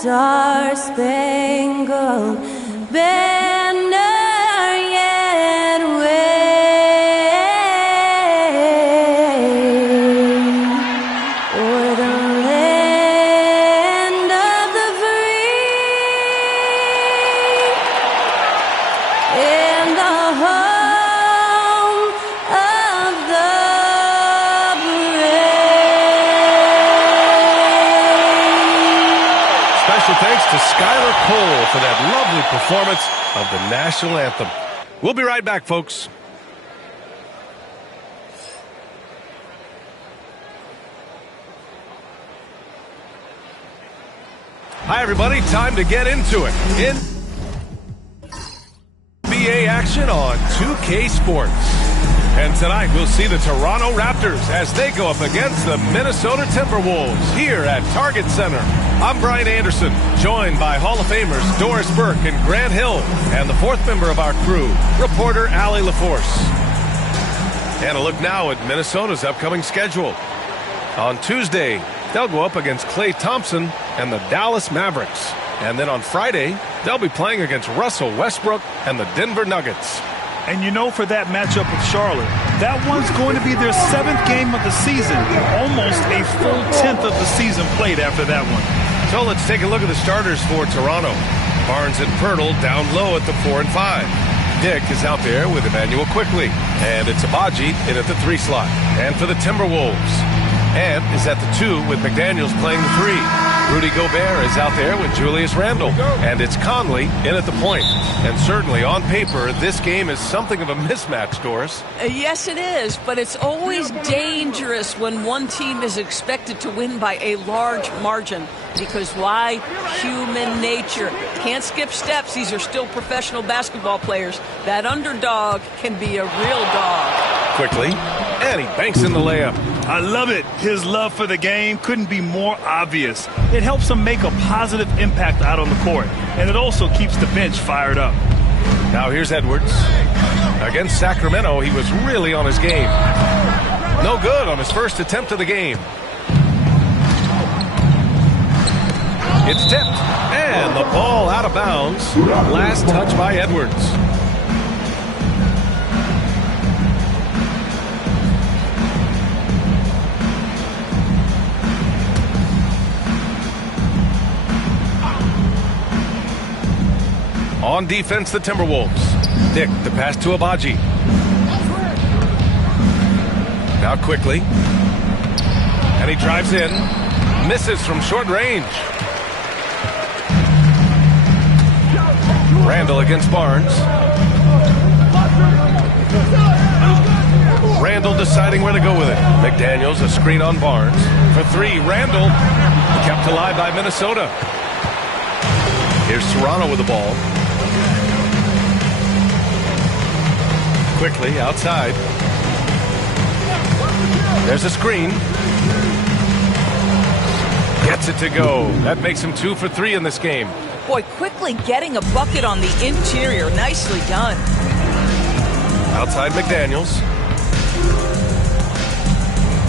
star-spangled banner yet wave o'er the land of the free and the home of the brave. Special thanks to Skylar Cole for that lovely performance of the national anthem. We'll be right back, folks. Hi, everybody. Time to get into it. NBA action on 2K Sports. And tonight we'll see the Toronto Raptors as they go up against the Minnesota Timberwolves here at Target Center. I'm Brian Anderson, joined by Hall of Famers Doris Burke and Grant Hill, and the fourth member of our crew, reporter Allie LaForce. And a look now at Minnesota's upcoming schedule. On Tuesday, they'll go up against Klay Thompson and the Dallas Mavericks. And then on Friday, they'll be playing against Russell Westbrook and the Denver Nuggets. And you know, for that matchup with Charlotte, that one's going to be their 7th game of the season. Almost a full 10th of the season played after that one. So let's take a look at the starters for Toronto. Barnes and Pirtle down low at the 4 and 5. Dick is out there with Emmanuel Quickly. And it's Abaji in at the 3 slot. And for the Timberwolves, Ant is at the 2 with McDaniels playing the 3. Rudy Gobert is out there with Julius Randle. And it's Conley in at the point. And certainly on paper, this game is something of a mismatch, Doris. Yes, it is, but it's always dangerous when one team is expected to win by a large margin. Because why? Human nature. Can't skip steps. These are still professional basketball players. That underdog can be a real dog. Quickly, and he banks in the layup. I love it. His love for the game couldn't be more obvious. It helps him make a positive impact out on the court, and it also keeps the bench fired up. Now here's Edwards. Against Sacramento, he was really on his game. No good on his first attempt of the game. It's tipped, and the ball out of bounds. Last touch by Edwards. On defense, the Timberwolves. Dick, the pass to Abaji. Now Quickly. And he drives in. Misses from short range. Randle against Barnes. Randle deciding where to go with it. McDaniels, a screen on Barnes. For 3, Randle. Kept alive by Minnesota. Here's Toronto with the ball. Quickly outside. There's a screen. Gets it to go. That makes him 2 for 3 in this game. Boy, Quickly getting a bucket on the interior. Nicely done. Outside McDaniels.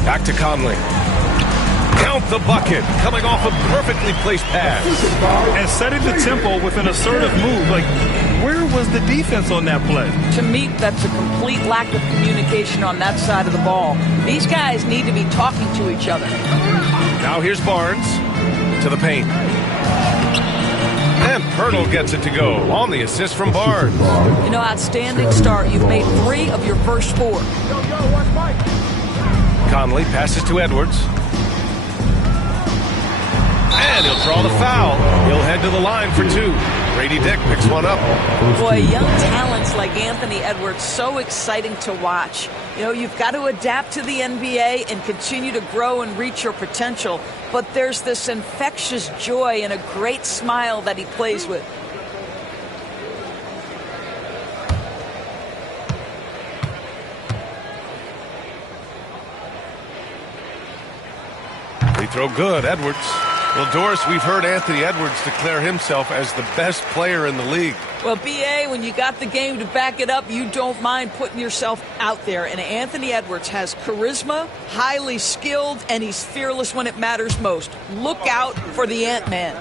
Back to Conley. Count the bucket. Coming off a perfectly placed pass. And setting the tempo with an assertive move. Like, where was the defense on that play? To me, that's a complete lack of communication on that side of the ball. These guys need to be talking to each other. Now here's Barnes to the paint. And Pirtle gets it to go on the assist from Barnes. You know, outstanding start. You've made 3 of your first 4. Conley passes to Edwards. And he'll draw the foul. He'll head to the line for 2. Grady Dick picks one up. Boy, young talents like Anthony Edwards, so exciting to watch. You know, you've got to adapt to the NBA and continue to grow and reach your potential. But there's this infectious joy and a great smile that he plays with. Free throw good, Edwards. Well, Doris, we've heard Anthony Edwards declare himself as the best player in the league. Well, B.A., when you got the game to back it up, you don't mind putting yourself out there. And Anthony Edwards has charisma, highly skilled, and he's fearless when it matters most. Look out for the Ant-Man.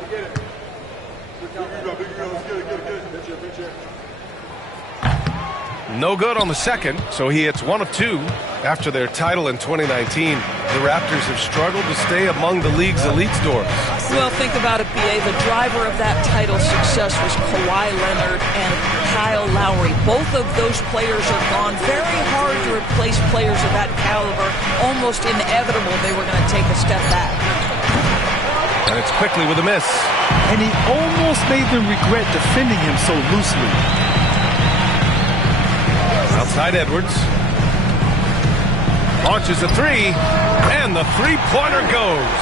No good on the second, so he hits 1 of 2 after their title in 2019. The Raptors have struggled to stay among the league's elite stores. Well, think about it, B.A. The driver of that title success was Kawhi Leonard and Kyle Lowry. Both of those players are gone. Very hard to replace players of that caliber. Almost inevitable they were going to take a step back. And it's quickly with a miss. And he almost made them regret defending him so loosely. Outside Edwards. Launches a 3, and the three-pointer goes.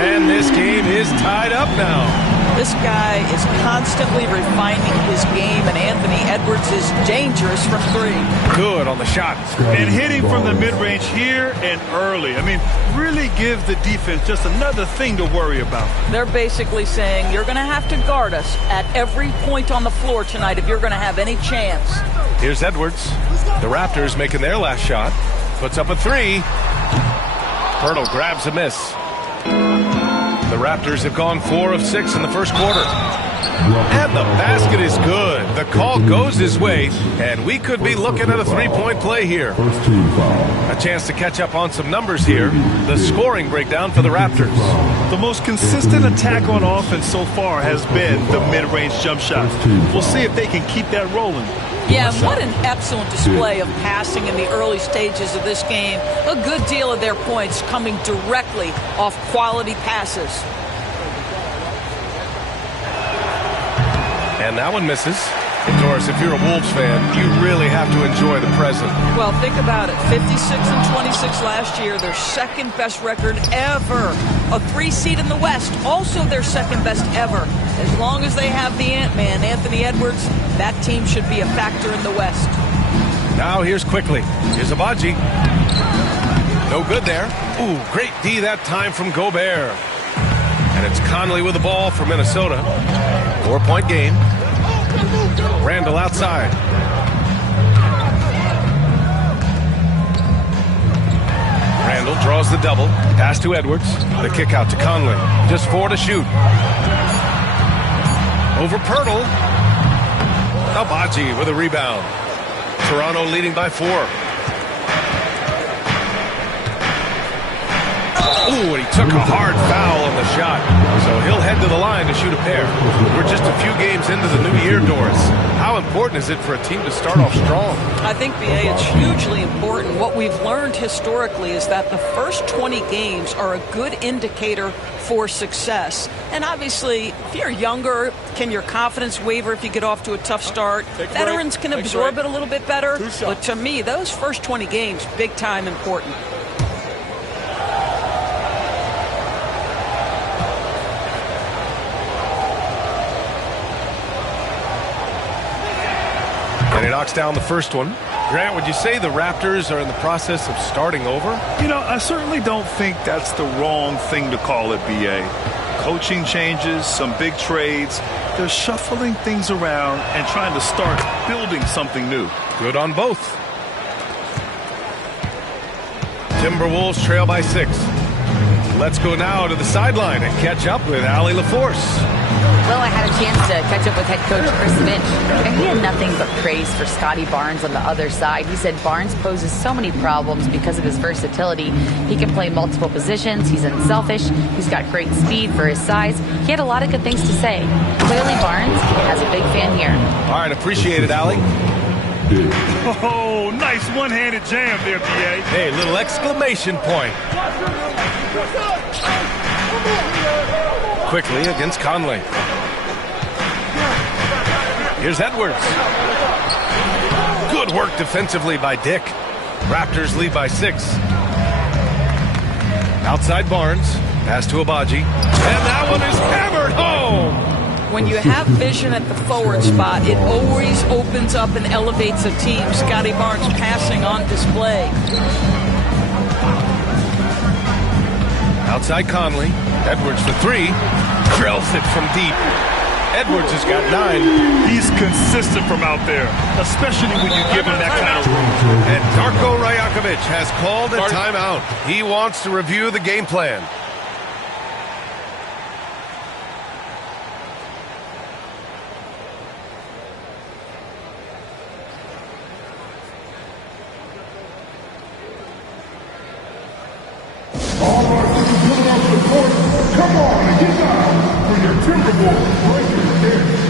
And this game is tied up now. This guy is constantly refining his game, and Anthony Edwards is dangerous from 3. Good on the shot. And hitting from the mid-range here and early. I mean, really give the defense just another thing to worry about. They're basically saying you're going to have to guard us at every point on the floor tonight if you're going to have any chance. Here's Edwards. The Raptors making their last shot. Puts up a 3. Pirtle grabs a miss. The Raptors have gone 4 of 6 in the first quarter. And the basket is good. The call goes his way, and we could be looking at a 3-point play here. A chance to catch up on some numbers here. The scoring breakdown for the Raptors. The most consistent attack on offense so far has been the mid-range jump shot. We'll see if they can keep that rolling. Yeah, what an excellent display of passing in the early stages of this game. A good deal of their points coming directly off quality passes. And that one misses. Doris, if you're a Wolves fan, you really have to enjoy the present. Well, think about it. 56-26 last year, their second best record ever. A 3 seed in the West, also their second best ever. As long as they have the Ant-Man, Anthony Edwards, that team should be a factor in the West. Now here's quickly. Here's Abaji. No good there. Ooh, great D that time from Gobert. And it's Conley with the ball for Minnesota. 4-point game. Randle outside. Randle draws the double. Pass to Edwards. The kick out to Conley. Just 4 to shoot. Over Pirtle. Abaji with a rebound. Toronto leading by 4. Ooh, and he took a hard foul on the shot. So he'll head to the line to shoot a pair. We're just a few games into the new year, Doris. How important is it for a team to start off strong? I think, B.A., it's hugely important. What we've learned historically is that the first 20 games are a good indicator for success. And obviously, if you're younger, can your confidence waver if you get off to a tough start? Veterans can absorb it a little bit better. But to me, those first 20 games, big time important. And he knocks down the first one. Grant, would you say the Raptors are in the process of starting over? You know, I certainly don't think that's the wrong thing to call it, B.A. Coaching changes, some big trades. They're shuffling things around and trying to start building something new. Good on both. Timberwolves trail by 6. Let's go now to the sideline and catch up with Allie LaForce. Well, I had a chance to catch up with head coach Chris Finch, and he had nothing but praise for Scottie Barnes on the other side. He said Barnes poses so many problems because of his versatility. He can play multiple positions. He's unselfish. He's got great speed for his size. He had a lot of good things to say. Clearly, Barnes has a big fan here. All right, appreciate it, Allie. Oh, nice one-handed jam there, B.A. Hey, little exclamation point. Quickly against Conley. Here's Edwards. Good work defensively by Dick. Raptors lead by 6. Outside Barnes. Pass to Abaji. And that one is hammered home. When you have vision at the forward spot, it always opens up and elevates a team. Scottie Barnes passing on display. Outside Conley. Edwards for 3. Drills it from deep. Edwards has got 9. He's consistent from out there, especially when you give him that kind of room. And Darko Rajakovic has called a timeout. He wants to review the game plan. Come on and get down for your Timberwolves breaking in.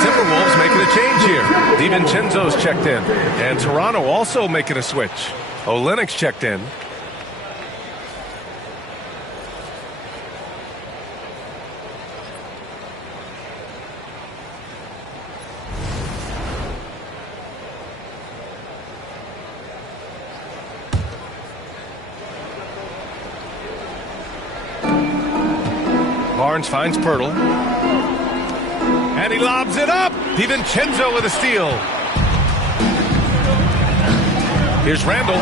Timberwolves making a change here. DiVincenzo's checked in. And Toronto also making a switch. Olynyk's checked in. Barnes finds Pirtle. And he lobs it up. DiVincenzo with a steal. Here's Randle.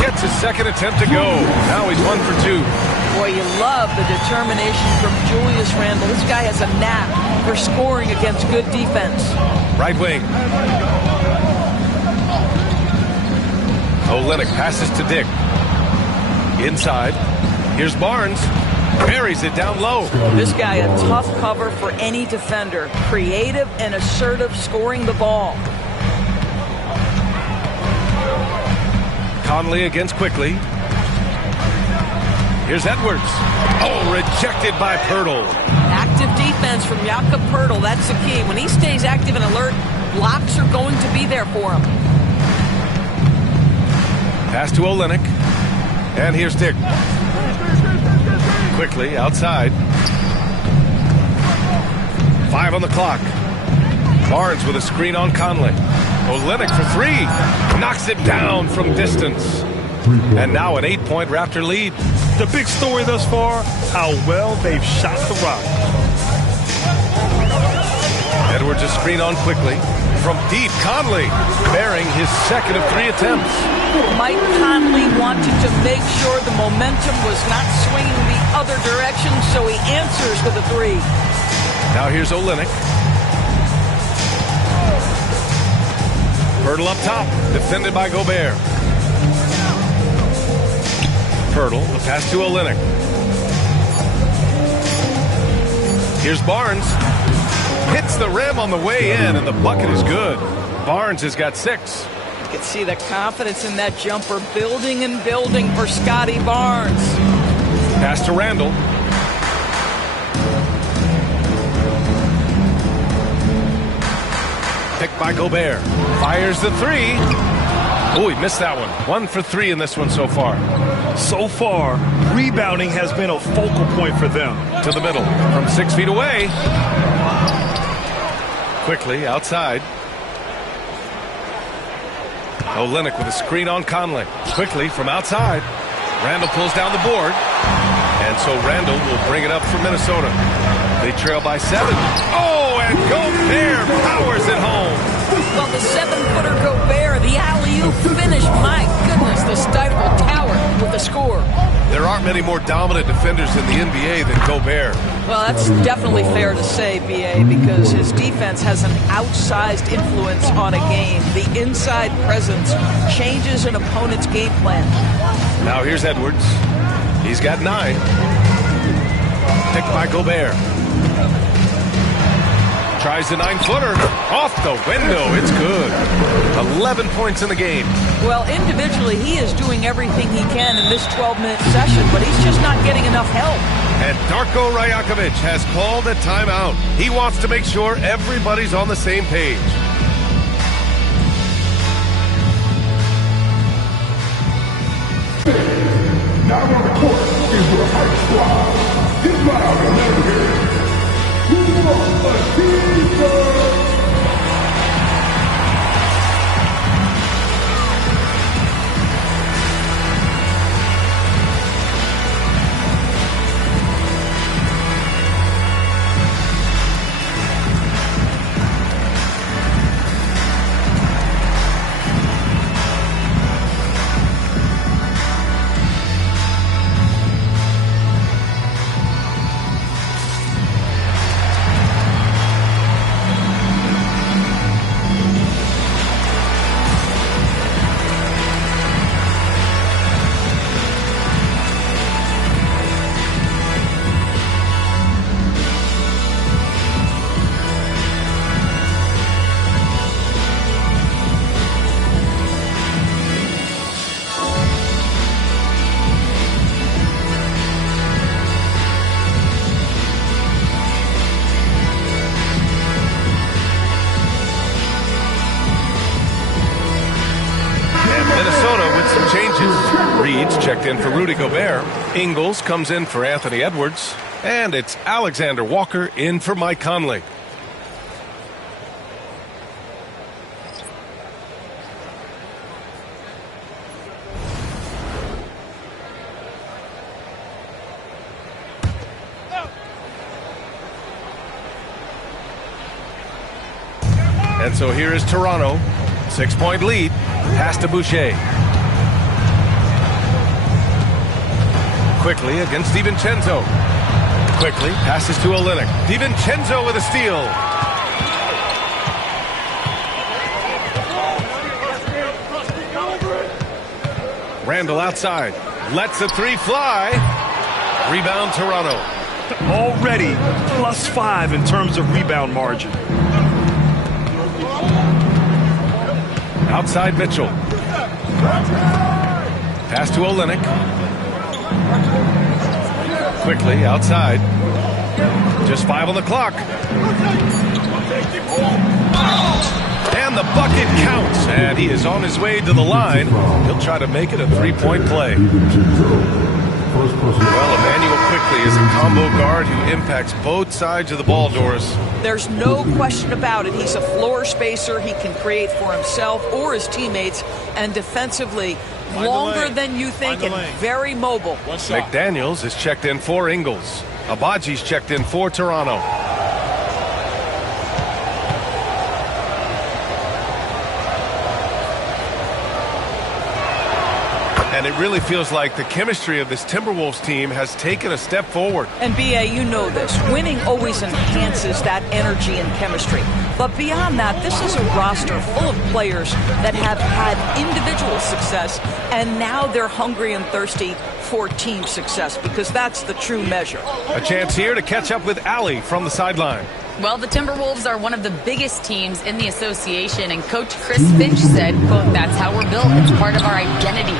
Gets his second attempt to go. Now he's 1 for 2. Boy, you love the determination from Julius Randle. This guy has a knack for scoring against good defense. Right wing. Olynyk passes to Dick. Inside. Here's Barnes. Buries it down low. This guy a tough cover for any defender. Creative and assertive scoring the ball. Conley against Quickly. Here's Edwards. Oh, rejected by Pirtle. Active defense from Jakob Pirtle. That's the key. When he stays active and alert, blocks are going to be there for him. Pass to Olynyk. And here's Dick. Quickly outside. 5 on the clock. Barnes with a screen on Conley. Olynyk for 3. Knocks it down from distance. And now an 8-point Raptor lead. The big story thus far, how well they've shot the rock. Edwards a screen on Quickly. From deep, Conley bearing his second of 3 attempts. Mike Conley wanted to make sure the momentum was not swinging the other direction, so he answers with a 3. Now here's Olynyk. Pirtle up top, defended by Gobert. Pirtle, the pass to Olynyk. Here's Barnes. Hits the rim on the way in, and the bucket is good. Barnes has got 6. You can see the confidence in that jumper building and building for Scottie Barnes. Pass to Randle. Picked by Gobert. Fires the 3. Oh, he missed that one. 1 for 3 in this one so far. So far, rebounding has been a focal point for them. To the middle. From 6 feet away. Quickly outside. Olynyk with a screen on Conley. Quickly from outside. Randle pulls down the board. And so Randle will bring it up for Minnesota. They trail by 7. Oh, and Gobert powers it home. Well, the 7-footer Gobert, the alley-oop finish. My goodness, the stifled tower with the score. There aren't many more dominant defenders in the NBA than Gobert. Well, that's definitely fair to say, B.A., because his defense has an outsized influence on a game. The inside presence changes an opponent's game plan. Now here's Edwards. He's got 9. Picked by Gobert. Tries the 9-footer. Off the window. It's good. 11 points in the game. Well, individually, he is doing everything he can in this 12-minute session, but he's just not getting enough help. And Darko Rajakovic has called a timeout. He wants to make sure everybody's on the same page. Now on the court is your hype squad. Get loud and let them hear it. Who wants a teaser? Minnesota with some changes. Reed's checked in for Rudy Gobert. Ingles comes in for Anthony Edwards. And it's Alexander Walker in for Mike Conley. And so here is Toronto. 6-point lead. Pass to Boucher. Quickly against DiVincenzo. Quickly passes to Olynyk. DiVincenzo with a steal. Randle outside. Lets the three fly. Rebound Toronto. Already +5 in terms of rebound margin. Outside Mitchell. Pass to Olynyk. Quickly outside. Just 5 on the clock. And the bucket counts. And he is on his way to the line. He'll try to make it a 3-point play. Well, Emmanuel Quickly is a combo guard who impacts both sides of the ball, Doris. There's no question about it. He's a floor spacer. He can create for himself or his teammates. And defensively, longer than you think and very mobile. McDaniels is checked in for Ingles. Abaji's checked in for Toronto. And it really feels like the chemistry of this Timberwolves team has taken a step forward. And B.A., you know this. Winning always enhances that energy and chemistry. But beyond that, this is a roster full of players that have had individual success, and now they're hungry and thirsty for team success, because that's the true measure. A chance here to catch up with Allie from the sideline. Well, the Timberwolves are one of the biggest teams in the association, and Coach Chris Finch said, quote, "That's how we're built. It's part of our identity.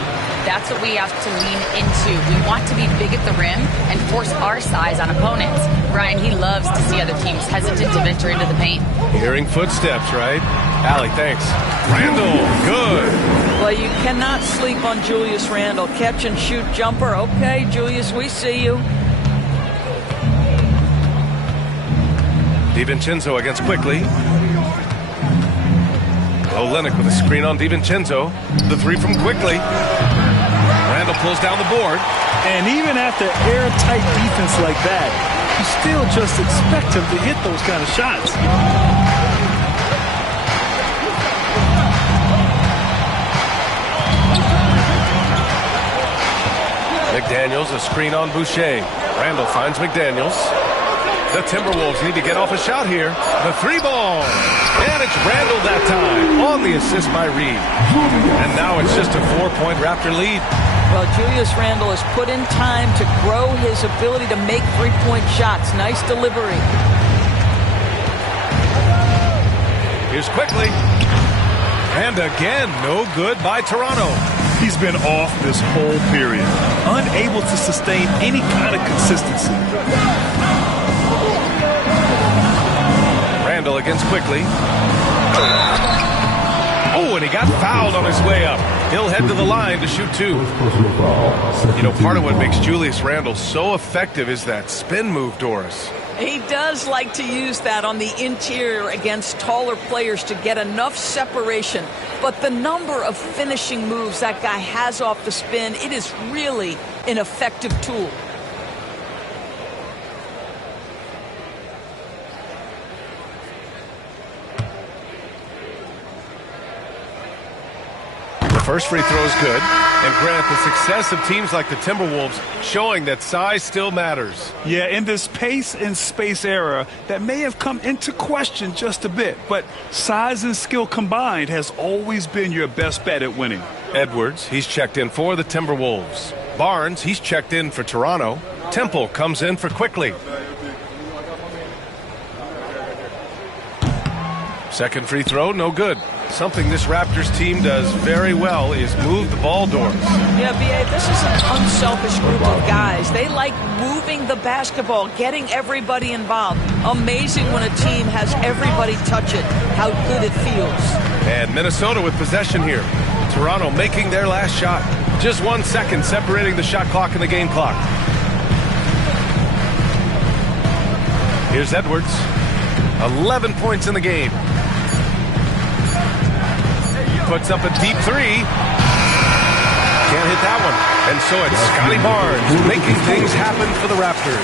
That's what we have to lean into. We want to be big at the rim and force our size on opponents." Brian, he loves to see other teams hesitant to venture into the paint. Hearing footsteps, right? Allie, thanks. Randle, good. Well, you cannot sleep on Julius Randle. Catch and shoot jumper. Okay, Julius, we see you. DiVincenzo against Quickly. Olynyk with a screen on DiVincenzo. The three from Quickly. Randle pulls down the board. And even after airtight defense like that, you still just expect him to hit those kind of shots. McDaniels, a screen on Boucher. Randle finds McDaniels. The Timberwolves need to get off a shot here. The three ball. And it's Randle that time on the assist by Reed. And now it's just a 4-point Raptor lead. Well, Julius Randle has put in time to grow his ability to make three-point shots. Nice delivery. Here's Quickly. And again, no good by Toronto. He's been off this whole period, unable to sustain any kind of consistency. Randle against Quickly. Oh, and he got fouled on his way up. He'll head to the line to shoot 2. Personal foul. You know, part of what makes Julius Randle so effective is that spin move, Doris. He does like to use that on the interior against taller players to get enough separation. But the number of finishing moves that guy has off the spin, it is really an effective tool. First free throw is good. And Grant, the success of teams like the Timberwolves showing that size still matters. Yeah, in this pace and space era, that may have come into question just a bit. But size and skill combined has always been your best bet at winning. Edwards, he's checked in for the Timberwolves. Barnes, he's checked in for Toronto. Temple comes in for Quickly. Second free throw, no good. Something this Raptors team does very well is move the ball, Doors. Yeah, B.A., this is an unselfish group of guys. They like moving the basketball, getting everybody involved. Amazing when a team has everybody touch it, how good it feels. And Minnesota with possession here. Toronto making their last shot. Just 1 second separating the shot clock and the game clock. Here's Edwards. 11 points in the game. Puts up a deep 3. Can't hit that one. And so it's Scottie Barnes making things happen for the Raptors.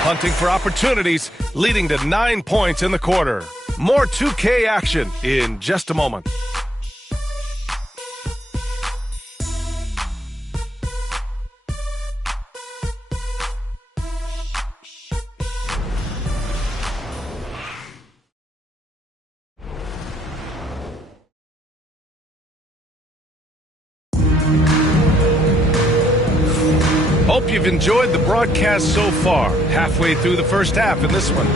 Hunting for opportunities, leading to 9 points in the quarter. More 2K action in just a moment. Hope you've enjoyed the broadcast so far, halfway through the first half in this one.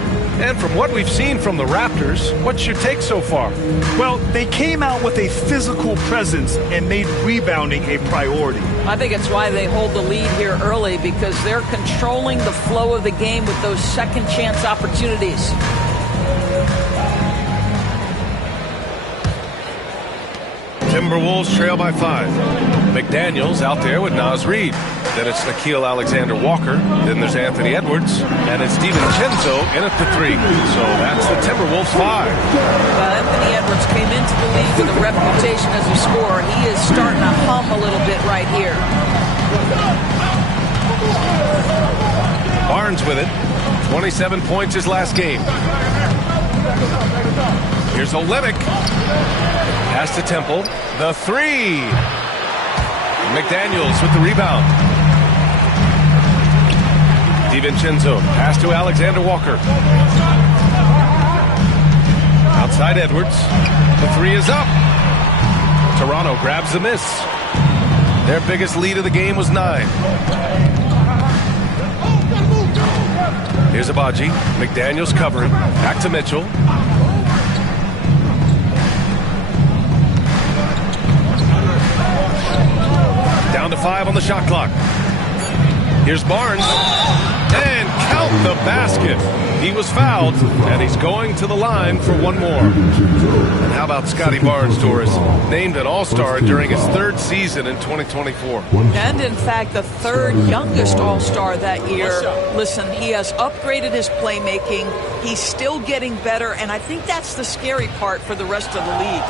And from what we've seen from the Raptors, what's your take so far? Well, they came out with a physical presence and made rebounding a priority. I think it's why they hold the lead here early, because they're controlling the flow of the game with those second chance opportunities. Timberwolves trail by 5. McDaniels out there with Naz Reid. Then it's Nickeil Alexander-Walker. Then there's Anthony Edwards. And it's DiVincenzo in at the 3. So that's the Timberwolves 5. Well, Anthony Edwards came into the league with a reputation as a scorer. He is starting to hum a little bit right here. Barnes with it. 27 points his last game. Here's Olynyk. Pass to Temple. The 3. McDaniels with the rebound. DiVincenzo. Pass to Alexander-Walker. Outside Edwards. The 3 is up. Toronto grabs the miss. Their biggest lead of the game was 9. Here's Abaji. McDaniels covering. Back to Mitchell. Down to 5 on the shot clock. Here's Barnes. And count the basket. He was fouled, and he's going to the line for one more. And how about Scottie Barnes, Doris? Named an All-Star during his 3rd season in 2024. And, in fact, the 3rd youngest All-Star that year. Listen, he has upgraded his playmaking. He's still getting better, and I think that's the scary part for the rest of the league.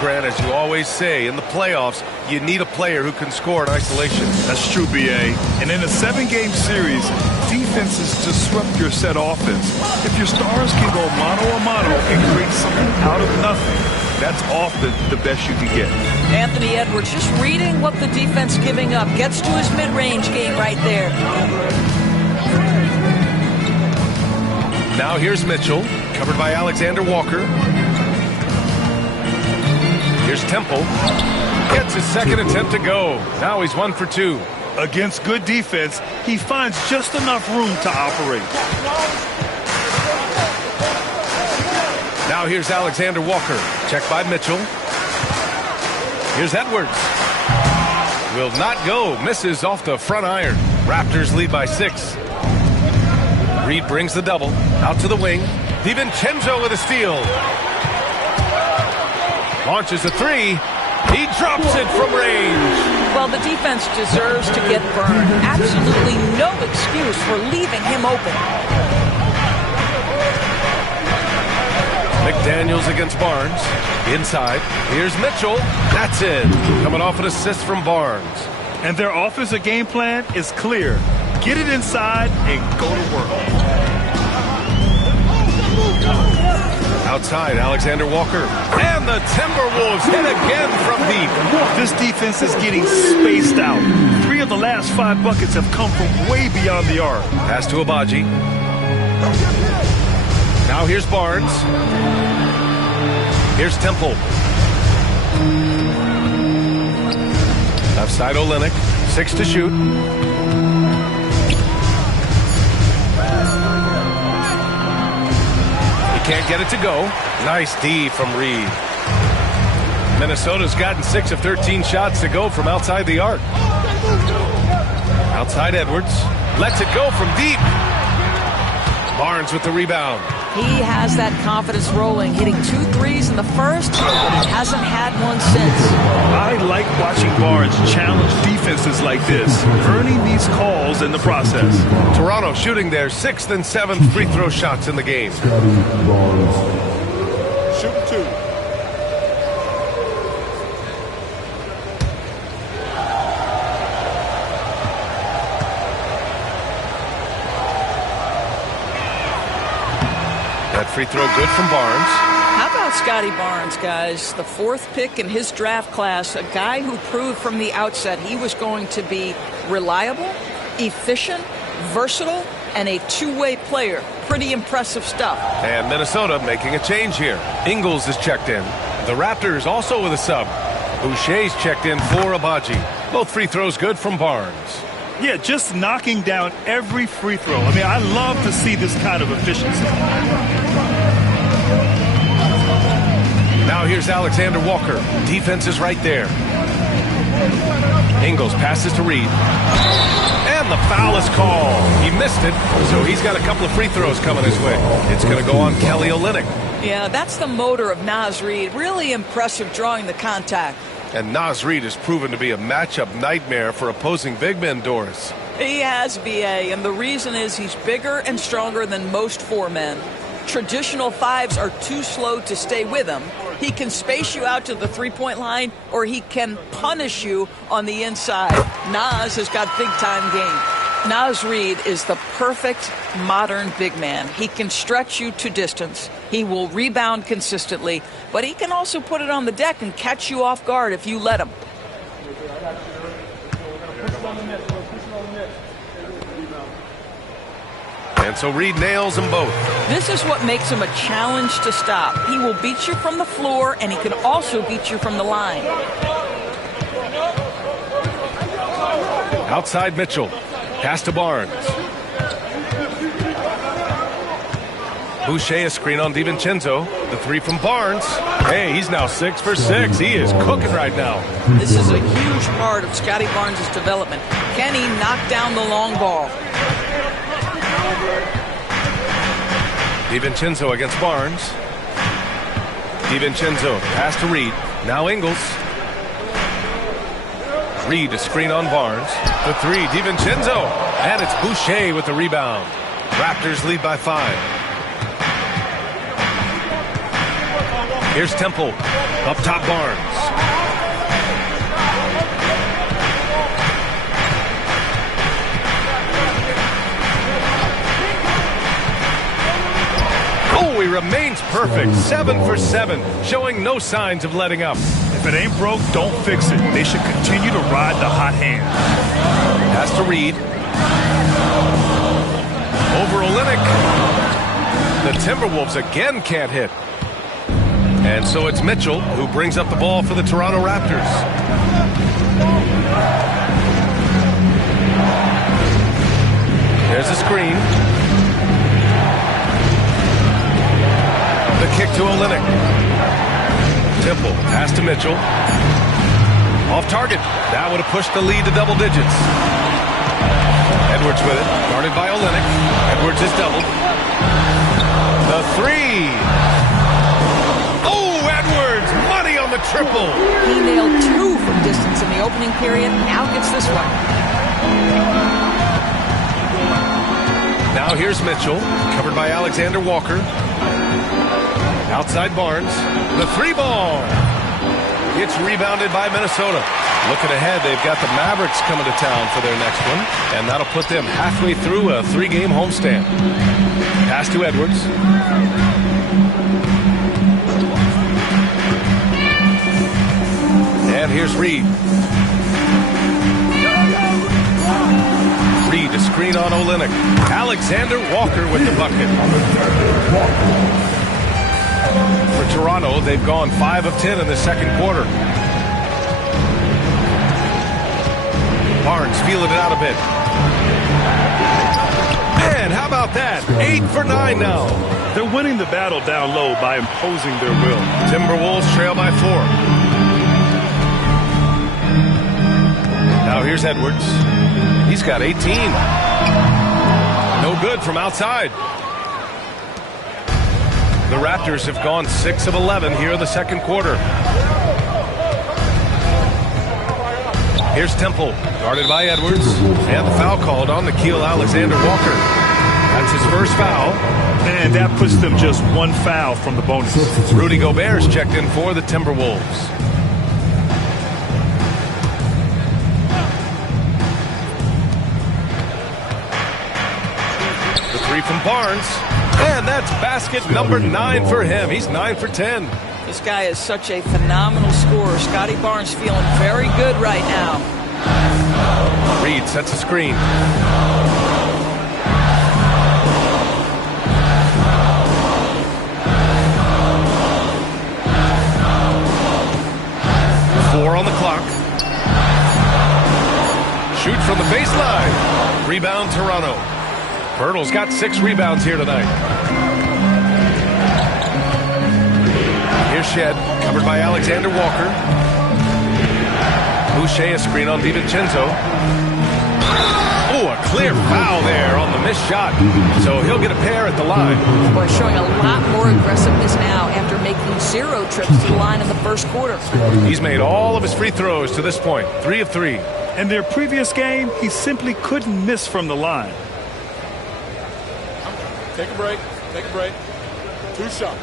Grant, as you always say, in the playoffs, you need a player who can score in isolation. That's true, B.A. And in a 7-game series, defenses disrupt your set offense. If your stars can go mano-a-mano and create something out of nothing, that's often the best you can get. Anthony Edwards just reading what the defense giving up. Gets to his mid-range game right there. Now here's Mitchell, covered by Alexander-Walker. Here's Temple. Gets his second attempt to go. Now he's 1 for 2. Against good defense, he finds just enough room to operate. Now here's Alexander-Walker. Checked by Mitchell. Here's Edwards. Will not go. Misses off the front iron. Raptors lead by 6. Reid brings the double. Out to the wing. DiVincenzo with a steal. Launches a three. He drops it from range. Well, the defense deserves to get burned. Absolutely no excuse for leaving him open. McDaniels against Barnes. Inside. Here's Mitchell. That's it. Coming off an assist from Barnes. And their offensive game plan is clear. Get it inside and go to work. Outside, Alexander Walker. And the Timberwolves hit again from deep. This defense is getting spaced out. 3 of the last 5 buckets have come from way beyond the arc. Pass to Abaji. Now here's Barnes. Here's Temple. Outside Olynyk. 6 to shoot. Can't get it to go. Nice D from Reed. Minnesota's gotten 6 of 13 shots to go from outside the arc. Outside Edwards. Lets it go from deep. Barnes with the rebound. He has that confidence rolling, hitting 2 threes in the first, but he hasn't had one since. I like watching Barnes challenge defenses like this, earning these calls in the process. Toronto shooting their 6th and 7th free throw shots in the game. Scottie Barnes. Shoot 2. That free throw good from Barnes. How about Scottie Barnes, guys? The 4th pick in his draft class, a guy who proved from the outset he was going to be reliable, efficient, versatile, and a two-way player. Pretty impressive stuff. And Minnesota making a change here. Ingles is checked in. The Raptors also with a sub. Boucher's checked in for Abaji. Both free throws good from Barnes. Yeah, just knocking down every free throw. I mean, I love to see this kind of efficiency. Now here's Alexander Walker. Defense is right there. Ingles passes to Reed. And the foul is called. He missed it, so he's got a couple of free throws coming his way. It's going to go on Kelly Olynyk. Yeah, that's the motor of Naz Reid. Really impressive drawing the contact. And Naz Reid has proven to be a matchup nightmare for opposing big men, Doris. He has, B.A., and the reason is he's bigger and stronger than most 4 men. Traditional 5s are too slow to stay with him. He can space you out to the three-point line, or he can punish you on the inside. Naz has got big-time game. Naz Reid is the perfect modern big man. He can stretch you to distance. He will rebound consistently, but he can also put it on the deck and catch you off guard if you let him. And so Reid nails them both. This is what makes him a challenge to stop. He will beat you from the floor, and he can also beat you from the line. Outside Mitchell. Pass to Barnes. Boucher a screen on DiVincenzo. The 3 from Barnes. Hey, he's now 6 for 6. He is cooking right now. This is a huge part of Scottie Barnes' development. Can he knock down the long ball? DiVincenzo against Barnes. DiVincenzo pass to Reed. Now Ingles. Reed a screen on Barnes. The 3, DiVincenzo. And it's Boucher with the rebound. Raptors lead by 5. Here's Temple. Up top Barnes. Oh, he remains perfect. 7 for 7. Showing no signs of letting up. If it ain't broke, don't fix it. They should continue to ride the hot hand. Pass to Reed. Over Olynyk. The Timberwolves again can't hit. And so it's Mitchell who brings up the ball for the Toronto Raptors. There's a screen. The kick to Olynyk. Temple, pass to Mitchell. Off target. That would have pushed the lead to double digits. Edwards with it. Guarded by Olynyk. Edwards is doubled. The The three. Oh, Edwards, money on the triple. He nailed 2 from distance in the opening period. Now gets this one. Now here's Mitchell, covered by Alexander Walker. Outside Barnes. The 3-ball. It's rebounded by Minnesota. Looking ahead, they've got the Mavericks coming to town for their next one, and that'll put them halfway through a 3-game homestand. Pass to Edwards. And here's Reed. Reed to screen on Olynyk. Alexander Walker with the bucket. For Toronto, they've gone 5 of 10 in the second quarter. Barnes feeling it out a bit. Man, how about that? 8 for 9 now. They're winning the battle down low by imposing their will. Timberwolves trail by 4. Now here's Edwards. He's got 18. No good from outside. The Raptors have gone 6 of 11 here in the second quarter. Here's Temple, guarded by Edwards, and the foul called on Nickeil Alexander-Walker. That's his first foul. And that puts them just 1 foul from the bonus. Rudy Gobert's checked in for the Timberwolves. The 3 from Barnes, and that's basket number 9 for him. He's 9 for 10. This guy is such a phenomenal scorer. Scottie Barnes feeling very good right now. Reed sets a screen. Four on the clock. Shoot from the baseline. Rebound Toronto. Pirtle's got 6 rebounds here tonight. Here's Shed, covered by Alexander Walker. Boucher a screen on DiVincenzo. Oh, a clear foul there on the missed shot. So he'll get a pair at the line. Boy, showing a lot more aggressiveness now after making 0 trips to the line in the first quarter. He's made all of his free throws to this point. 3 of 3. In their previous game, he simply couldn't miss from the line. Take a break. Take a break. 2 shots.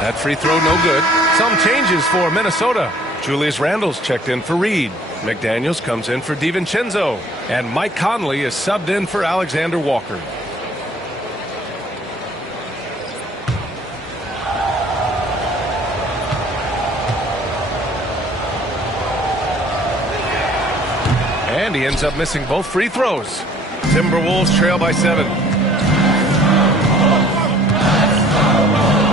That free throw no good. Some changes for Minnesota. Julius Randle's checked in for Reed. McDaniels comes in for DiVincenzo. And Mike Conley is subbed in for Alexander Walker. And he ends up missing both free throws. Timberwolves trail by 7.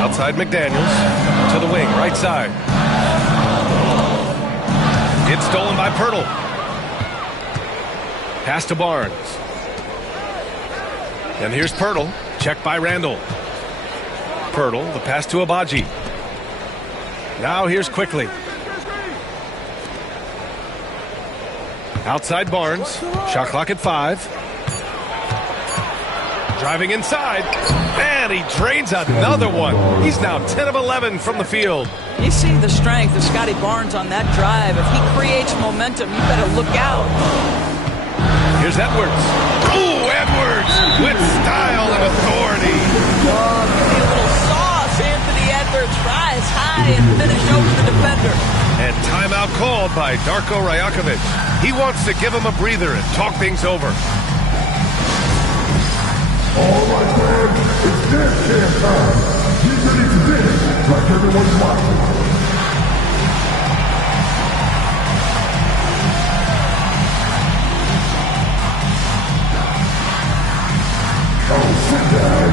Outside McDaniels to the wing, right side. It's stolen by Pirtle. Pass to Barnes. And here's Pirtle, checked by Randle. Pirtle, the pass to Abaji. Now here's Quickly. Outside Barnes, shot clock at 5. Driving inside, and he drains another one. He's now 10 of 11 from the field. You see the strength of Scottie Barnes on that drive. If he creates momentum, you better look out. Here's Edwards. Oh, Edwards with style and authority. Oh, give me a little sauce, Anthony Edwards. Rise high and finish over the defender. And timeout called by Darko Rajakovic. He wants to give him a breather and talk things over. All right, fans, it's dance jam time. Get ready to dance like everyone's watching. Oh, sit down.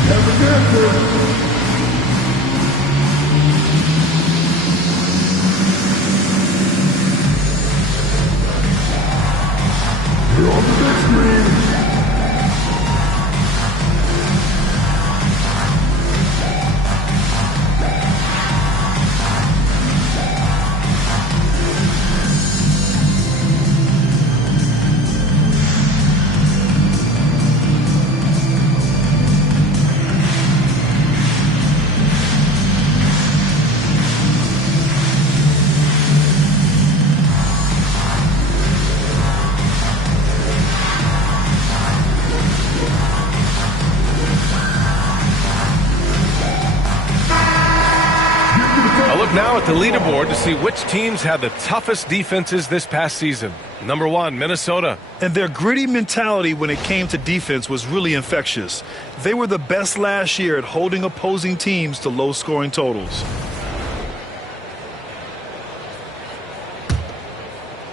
We have a dancer. Here on the big screen, now at the leaderboard to see which teams had the toughest defenses this past season. Number 1, Minnesota. And their gritty mentality when it came to defense was really infectious. They were the best last year at holding opposing teams to low-scoring totals.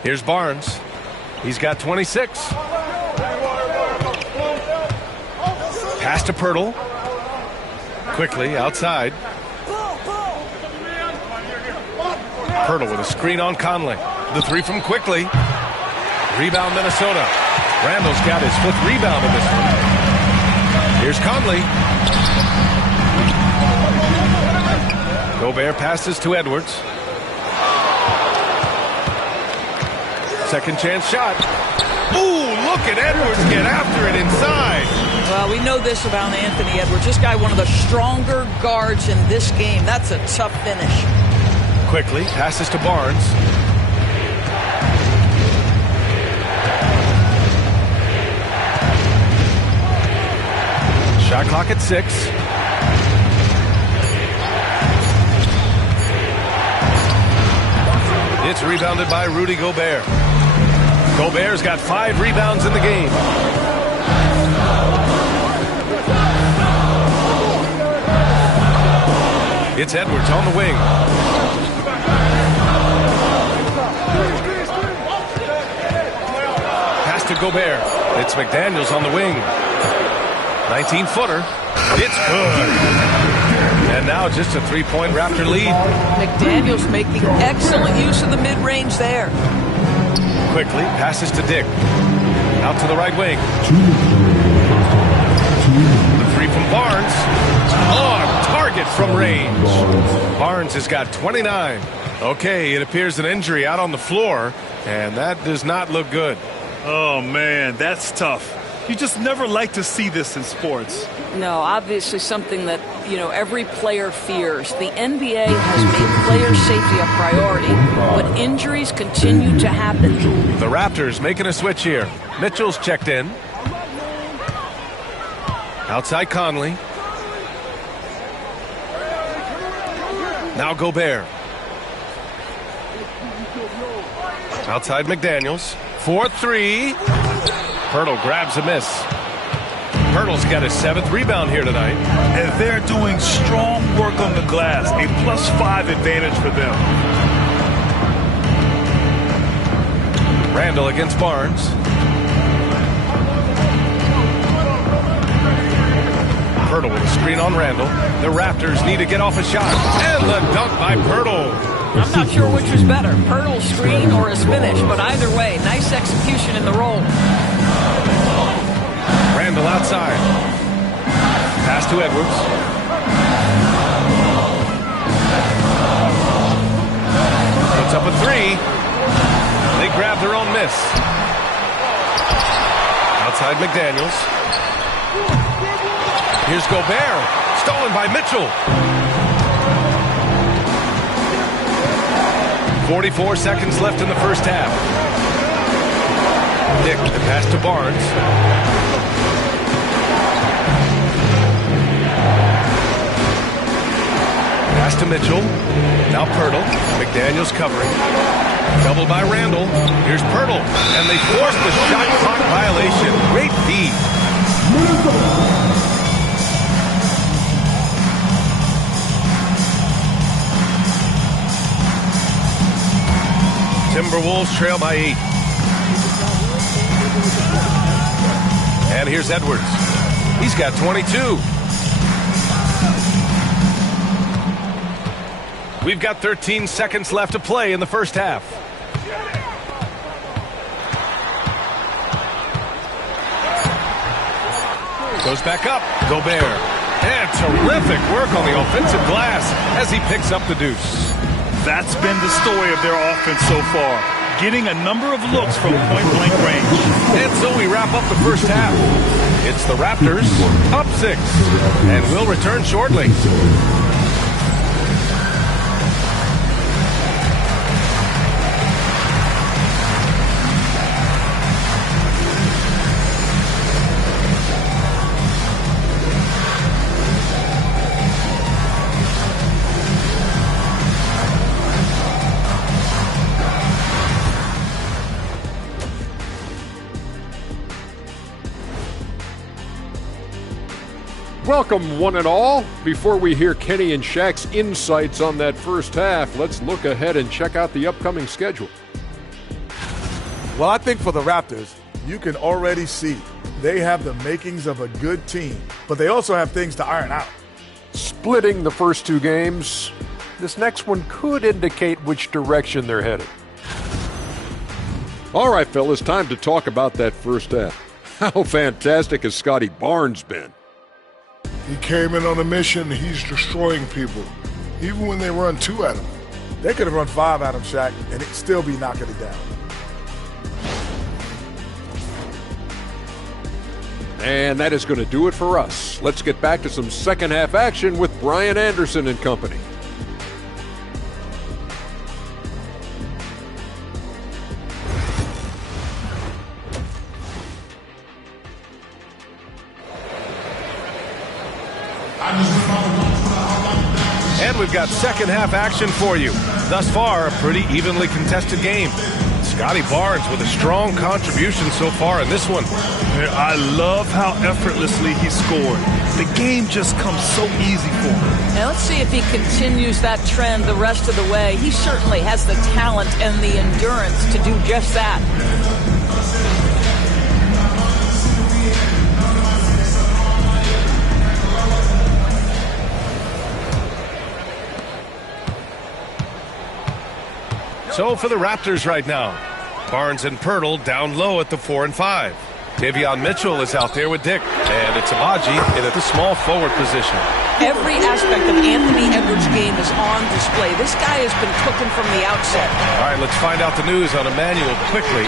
Here's Barnes. He's got 26. Pass to Pirtle. Quickly outside. Pirtle with a screen on Conley. The three from Quickly. Rebound Minnesota. Randle's got his 5th rebound in this one. Here's Conley. Gobert passes to Edwards. Second chance shot. Ooh, look at Edwards get after it inside. Well, we know this about Anthony Edwards. This guy, one of the stronger guards in this game. That's a tough finish. Quickly passes to Barnes. Shot clock at 6. It's rebounded by Rudy Gobert. Gobert's got 5 rebounds in the game. It's Edwards on the wing. Pass to Gobert. It's McDaniels on the wing. 19-footer. It's good. And now just a 3-point Raptor lead. McDaniels making excellent use of the mid-range there. Quickly passes to Dick. Out to the right wing. The 3 from Barnes. On target from range. Barnes has got 29. Okay, it appears an injury out on the floor, and that does not look good. Oh, man, that's tough. You just never like to see this in sports. No, obviously something that, every player fears. The NBA has made player safety a priority, but injuries continue to happen. The Raptors making a switch here. Mitchell's checked in. Outside Conley. Now Gobert. Outside McDaniels. 4-3. Pirtle grabs a miss. Pirtle's got his 7th rebound here tonight. And they're doing strong work on the glass. A +5 advantage for them. Randle against Barnes. Pirtle with a screen on Randle. The Raptors need to get off a shot. And the dunk by Pirtle. I'm not sure which was better, Pirtle's screen or his finish, but either way, nice execution in the roll. Randle outside. Pass to Edwards. Puts up a 3. They grab their own miss. Outside McDaniels. Here's Gobert. Stolen by Mitchell. 44 seconds left in the first half. Dick, the pass to Barnes. Pass to Mitchell. Now Pirtle. McDaniels covering. Doubled by Randle. Here's Pirtle. And they force the shot clock violation. Great feed. Timberwolves trail by 8. And here's Edwards. He's got 22. We've got 13 seconds left to play in the first half. Goes back up. Gobert. And terrific work on the offensive glass as he picks up the deuce. That's been the story of their offense so far. Getting a number of looks from point-blank range. And so we wrap up the first half. It's the Raptors up 6. And we'll return shortly. Welcome, one and all. Before we hear Kenny and Shaq's insights on that first half, let's look ahead and check out the upcoming schedule. Well, I think for the Raptors, you can already see they have the makings of a good team, but they also have things to iron out. Splitting the first two games, this next one could indicate which direction they're headed. All right, fellas, time to talk about that first half. How fantastic has Scottie Barnes been? He came in on a mission. He's destroying people, even when they run 2 at him. They could have run 5 at him, Shaq, and it'd still be knocking it down. And that is going to do it for us. Let's get back to some second half action with Brian Anderson and company. And we've got second half action for you. Thus far, a pretty evenly contested game. Scottie Barnes with a strong contribution so far in this one. I love how effortlessly he scored. The game just comes so easy for him. Now let's see if he continues that trend the rest of the way. He certainly has the talent and the endurance to do just that. So for the Raptors right now, Barnes and Pirtle down low at the 4 and 5. Davion Mitchell is out there with Dick, and it's Abaji in at the small forward position. Every aspect of Anthony Edwards' game is on display. This guy has been cooking from the outset. All right, let's find out the news on Emmanuel quickly.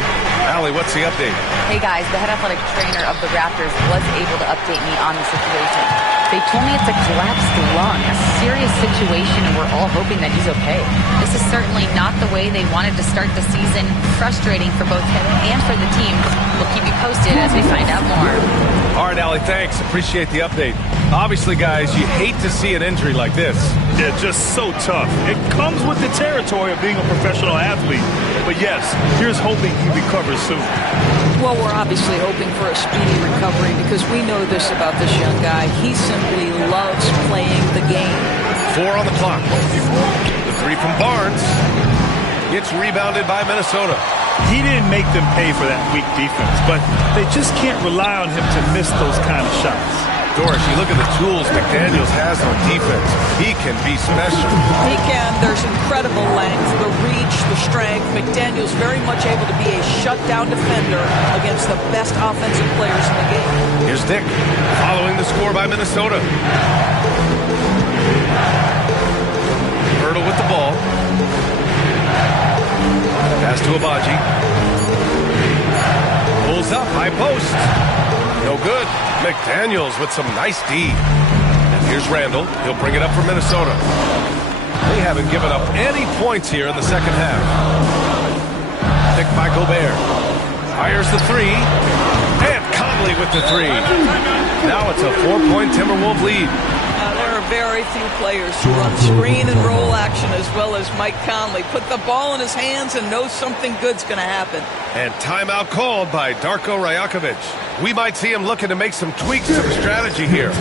Allie, what's the update? Hey guys, the head athletic trainer of the Raptors was able to update me on the situation. They told me it's a collapsed lung, a serious situation, and we're all hoping that he's okay. This is certainly not the way they wanted to start the season. Frustrating for both him and for the team. We'll keep you posted as we find out more. All right, Allie, thanks. Appreciate the update. Obviously, guys, you hate to see an injury like this. Yeah, just so tough. It comes with the territory of being a professional athlete. But yes, here's hoping he recovers soon. Well, we're obviously hoping for a speedy recovery because we know this about this young guy. He simply loves playing the game. 4 on the clock. The 3 from Barnes. Gets rebounded by Minnesota. He didn't make them pay for that weak defense, but they just can't rely on him to miss those kind of shots. Doris, you look at the tools McDaniels has on defense. He can be special. He can. There's incredible length, the reach, the strength. McDaniels very much able to be a shutdown defender against the best offensive players in the game. Here's Dick following the score by Minnesota. Pirtle with the ball. Pass to Abaji. Pulls up, high post. No good. McDaniels with some nice D. And here's Randle. He'll bring it up for Minnesota. They haven't given up any points here in the second half. Picked by Gobert. Fires the 3. And Conley with the 3. Now it's a 4-point Timberwolves lead. There are very few players who run screen and roll action as well as Mike Conley. Put the ball in his hands and knows something good's going to happen. And timeout called by Darko Rajakovic. We might see him looking to make some tweaks to the strategy here.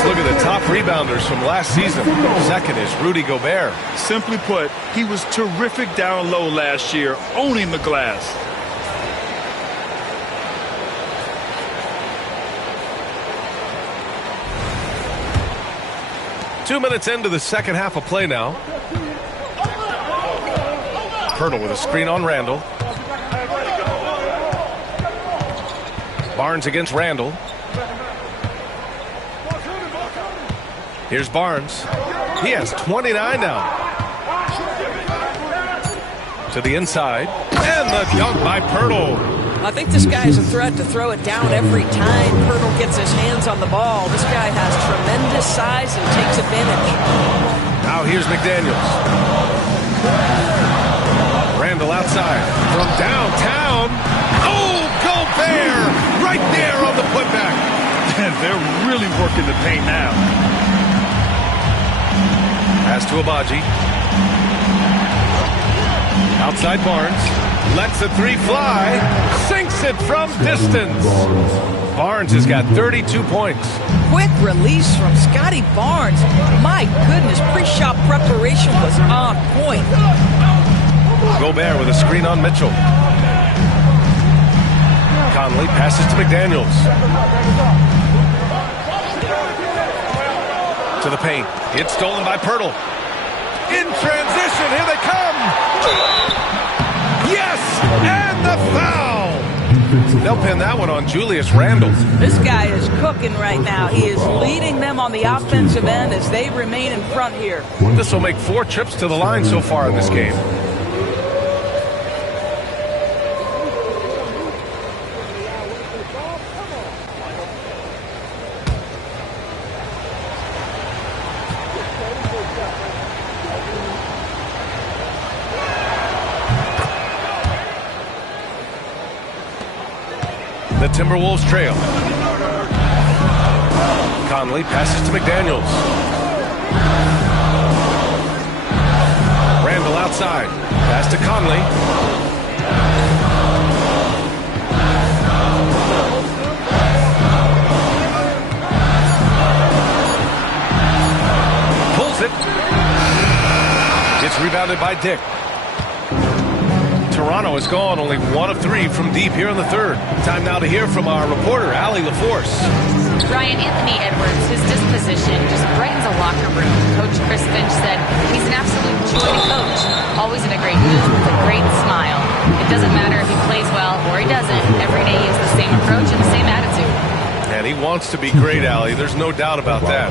Let's look at the top rebounders from last season. Second is Rudy Gobert. Simply put, he was terrific down low last year, owning the glass. Two minutes into the second half of play now. Pirtle with a screen on Randle. Barnes against Randle. Here's Barnes. He has 29 now. To the inside. And the dunk by Pirtle. I think this guy is a threat to throw it down every time Pirtle gets his hands on the ball. This guy has tremendous size and takes advantage. Now here's McDaniels. Randle outside from downtown. Oh, Gobert right there on the putback. They're really working the paint now. Pass to Abaji. Outside Barnes. Lets the three fly. Sinks it from distance. Barnes has got 32 points. Quick release from Scottie Barnes. My goodness, pre-shot preparation was on point. Gobert with a screen on Mitchell. Conley passes to McDaniels. To the paint. It's stolen by Pirtle. In transition, here they come. Yes, and the foul. They'll pin that one on Julius Randle. This guy is cooking right now. He is leading them on the offensive end as they remain in front here. This will make 4 trips to the line so far in this game. The Timberwolves trail. Conley passes to McDaniels. Randle outside. Pass to Conley. Pulls it. It's rebounded by Dick. Toronto has gone only 1 of 3 from deep here in the third. Time now to hear from our reporter, Allie LaForce. Ryan, Anthony Edwards, his disposition just brightens a locker room. Coach Chris Finch said he's an absolute joy to coach. Always in a great mood with a great smile. It doesn't matter if he plays well or he doesn't. Every day he has the same approach and the same attitude. And he wants to be great, Allie. There's no doubt about that.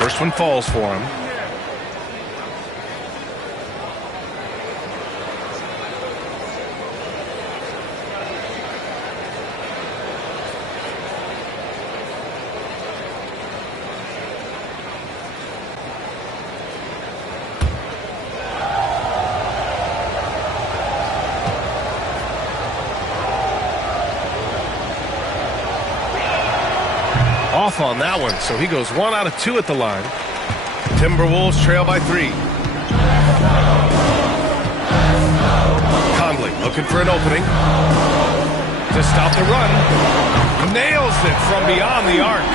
First one falls for him. Off on that one, so he goes 1 out of 2 at the line. Timberwolves trail by 3. Conley looking for an opening to stop the run. Nails it from beyond the arc.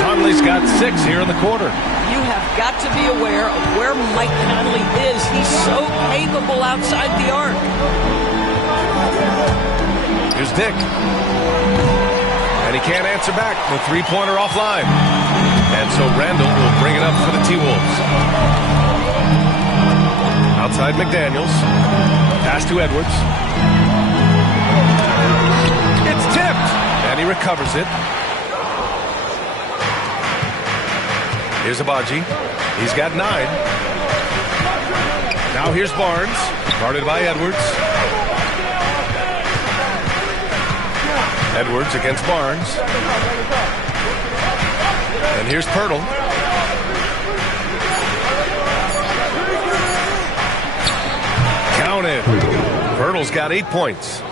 Conley's got 6 here in the quarter. You have got to be aware of where Mike Conley is. He's so capable outside the arc. Here's Dick. And he can't answer back. The three-pointer offline. And so Randle will bring it up for the T-Wolves. Outside McDaniels. Pass to Edwards. It's tipped. And he recovers it. Here's Abaji. He's got 9. Now here's Barnes. Guarded by Edwards. Edwards against Barnes. And here's Pirtle. Counted. Pirtle's got 8 points.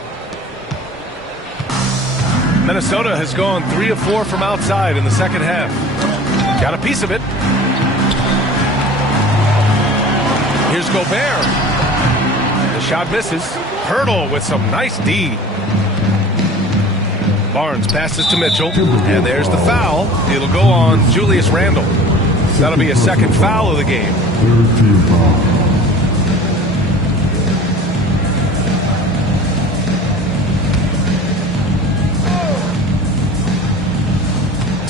Minnesota has gone 3 of 4 from outside in the second half. Got a piece of it. Here's Gobert. The shot misses. Hurdle with some nice D. Barnes passes to Mitchell, and there's the foul. It'll go on Julius Randle. That'll be a second foul of the game.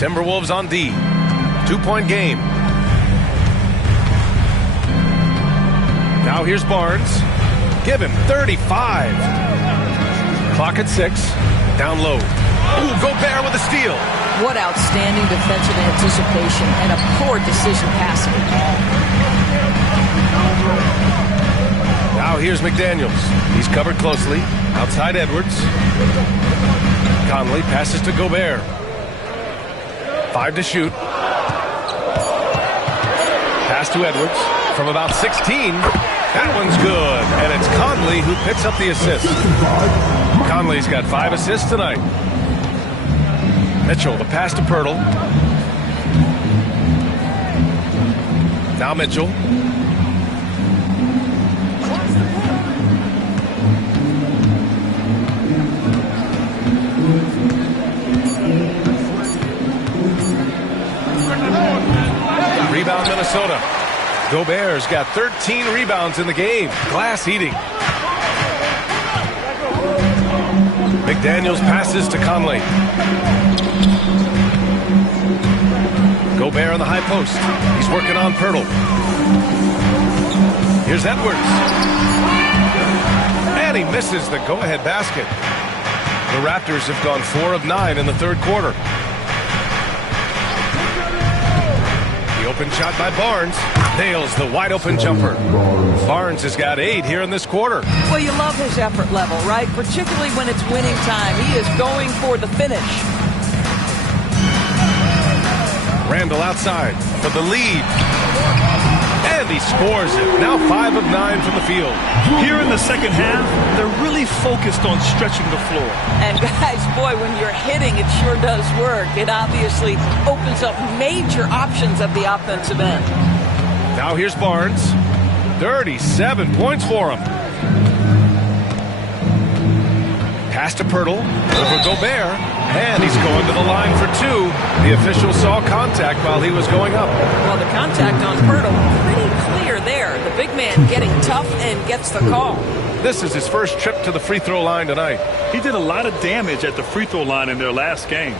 Timberwolves on D. 2-point game. Now here's Barnes. Give him 35. Clock at 6. Down low. Ooh, Gobert with a steal. What outstanding defensive anticipation and a poor decision passing. Now here's McDaniels. He's covered closely. Outside Edwards. Conley passes to Gobert. 5 to shoot. Pass to Edwards from about 16. That one's good. And it's Conley who picks up the assist. Conley's got 5 assists tonight. Mitchell, the pass to Pirtle. Now Mitchell. Rebound Minnesota. Gobert's got 13 rebounds in the game. Glass eating. McDaniels passes to Conley. Gobert on the high post. He's working on Pirtle. Here's Edwards. And he misses the go-ahead basket. The Raptors have gone 4 of 9 in the third quarter. The open shot by Barnes. Nails the wide-open jumper. Barnes has got 8 here in this quarter. Well, you love his effort level, right? Particularly when it's winning time. He is going for the finish. Randle outside for the lead. And he scores it. Now 5 of 9 from the field. Here in the second half, they're really focused on stretching the floor. And guys, boy, when you're hitting, it sure does work. It obviously opens up major options at the offensive end. Now here's Barnes. 37 points for him. Pass to Pirtle. Over Gobert. And he's going to the line for 2. The official saw contact while he was going up. Well, the contact on Pirtle, pretty clear there. The big man getting tough and gets the call. This is his first trip to the free throw line tonight. He did a lot of damage at the free throw line in their last game.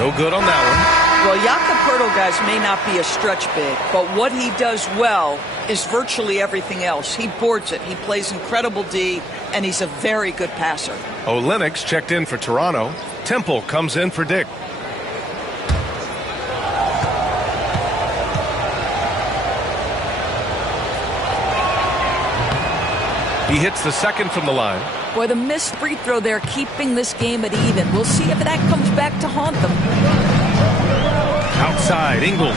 No good on that one. Well, Jakob Pirtle, guys, may not be a stretch big, but what he does well is virtually everything else. He boards it. He plays incredible D, and he's a very good passer. Olynyk checked in for Toronto. Temple comes in for Dick. He hits the second from the line. Boy, the missed free throw there, keeping this game at even. We'll see if that comes back to haunt them. Outside, Ingles.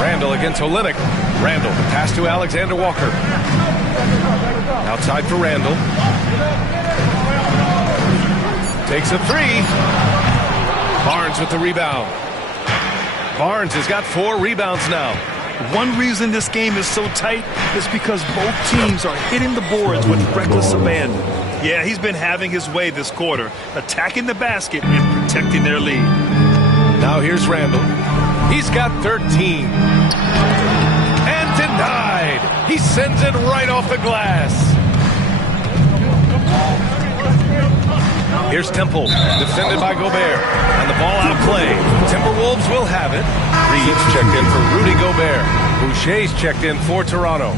Randle against Olynyk. Randle, pass to Alexander Walker. Outside for Randle. Takes a 3. Barnes with the rebound. Barnes has got 4 rebounds now. One reason this game is so tight is because both teams are hitting the boards with reckless abandon. Yeah, he's been having his way this quarter, attacking the basket and protecting their lead. Now here's Randle. He's got 13. And denied. He sends it right off the glass. Here's Temple, defended by Gobert. And the ball out of play. Timberwolves will have it. Reed's checked in for Rudy Gobert. Boucher's checked in for Toronto.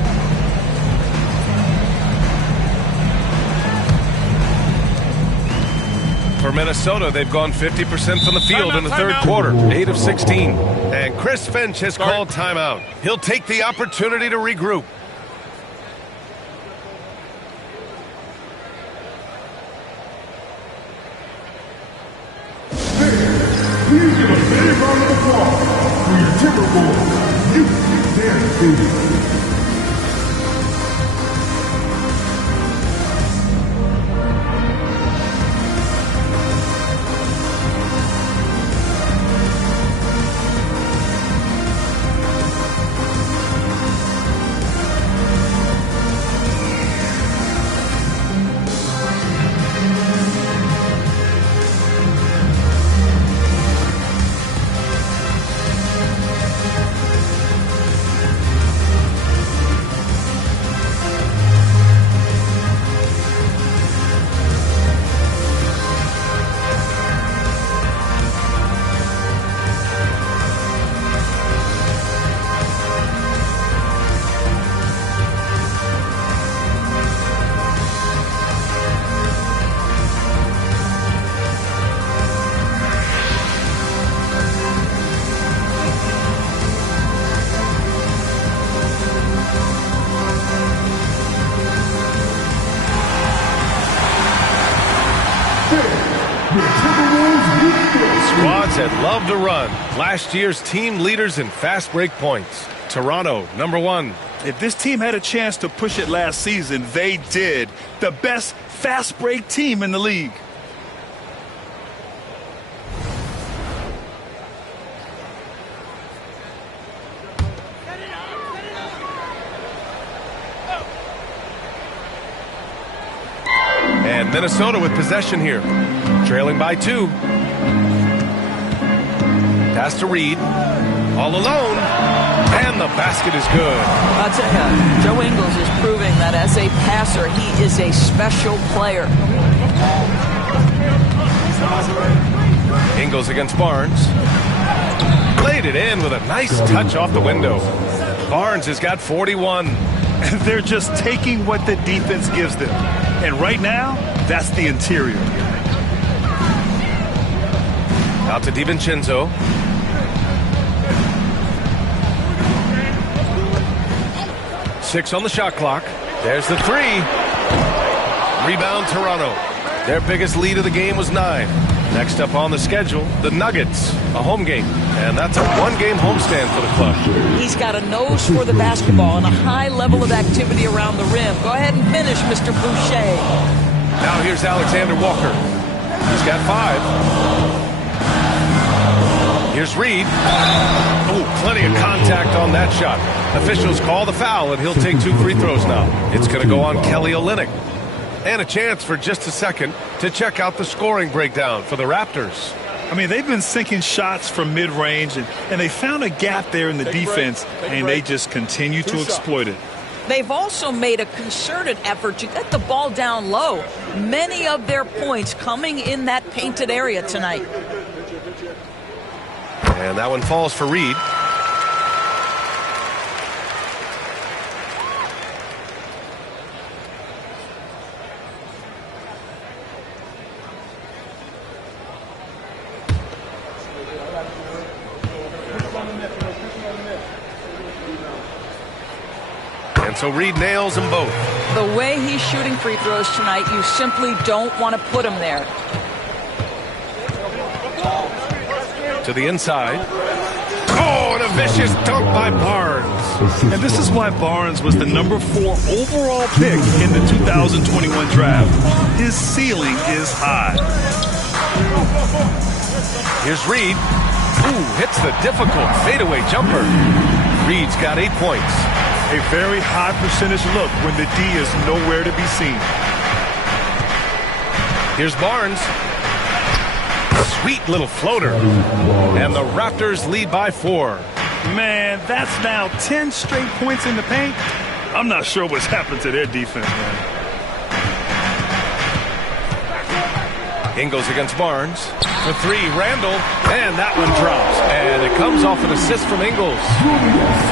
For Minnesota, they've gone 50% from the field in the third quarter, 8 of 16. And Chris Finch has called timeout. He'll take the opportunity to regroup. Please give a big round round of applause for your Timberwolves. You dare do. Squads that love to run. Last year's team leaders in fast break points. Toronto, #1. If this team had a chance to push it last season, they did. The best fast break team in the league. And Minnesota with possession here. Trailing by 2. Pass to Reed. All alone. And the basket is good. I'll tell you, Joe Ingles is proving that as a passer, he is a special player. Ingles against Barnes. Laid it in with a nice touch off the window. Barnes has got 41. They're just taking what the defense gives them. And right now, that's the interior. Out to DiVincenzo. Six on the shot clock. There's the 3. Rebound Toronto. Their biggest lead of the game was 9. Next up on the schedule, the Nuggets, a home game. And that's a one-game homestand for the club. He's got a nose for the basketball and a high level of activity around the rim. Go ahead and finish, Mr. Boucher. Now here's Alexander Walker. He's got 5. Here's Reed. Oh, plenty of contact on that shot. Officials call the foul, and he'll take 2 free throws now. It's going to go on Kelly Olynyk. And a chance for just a second to check out the scoring breakdown for the Raptors. I mean, they've been sinking shots from mid-range, and they found a gap there in the defense, and they just continue to exploit it. They've also made a concerted effort to get the ball down low. Many of their points coming in that painted area tonight. And that one falls for Reed. And so Reed nails them both. The way he's shooting free throws tonight, you simply don't want to put him there. To the inside. Oh, and a vicious dunk by Barnes. And this is why Barnes was the #4 overall pick in the 2021 draft. His ceiling is high. Here's Reed. Ooh, hits the difficult fadeaway jumper. Reed's got 8 points. A very high percentage look when the D is nowhere to be seen. Here's Barnes. Sweet little floater. And the Raptors lead by 4. Man, that's now 10 straight points in the paint. I'm not sure what's happened to their defense, man. Ingles against Barnes. For 3, Randle. And that one drops. And it comes off an assist from Ingles.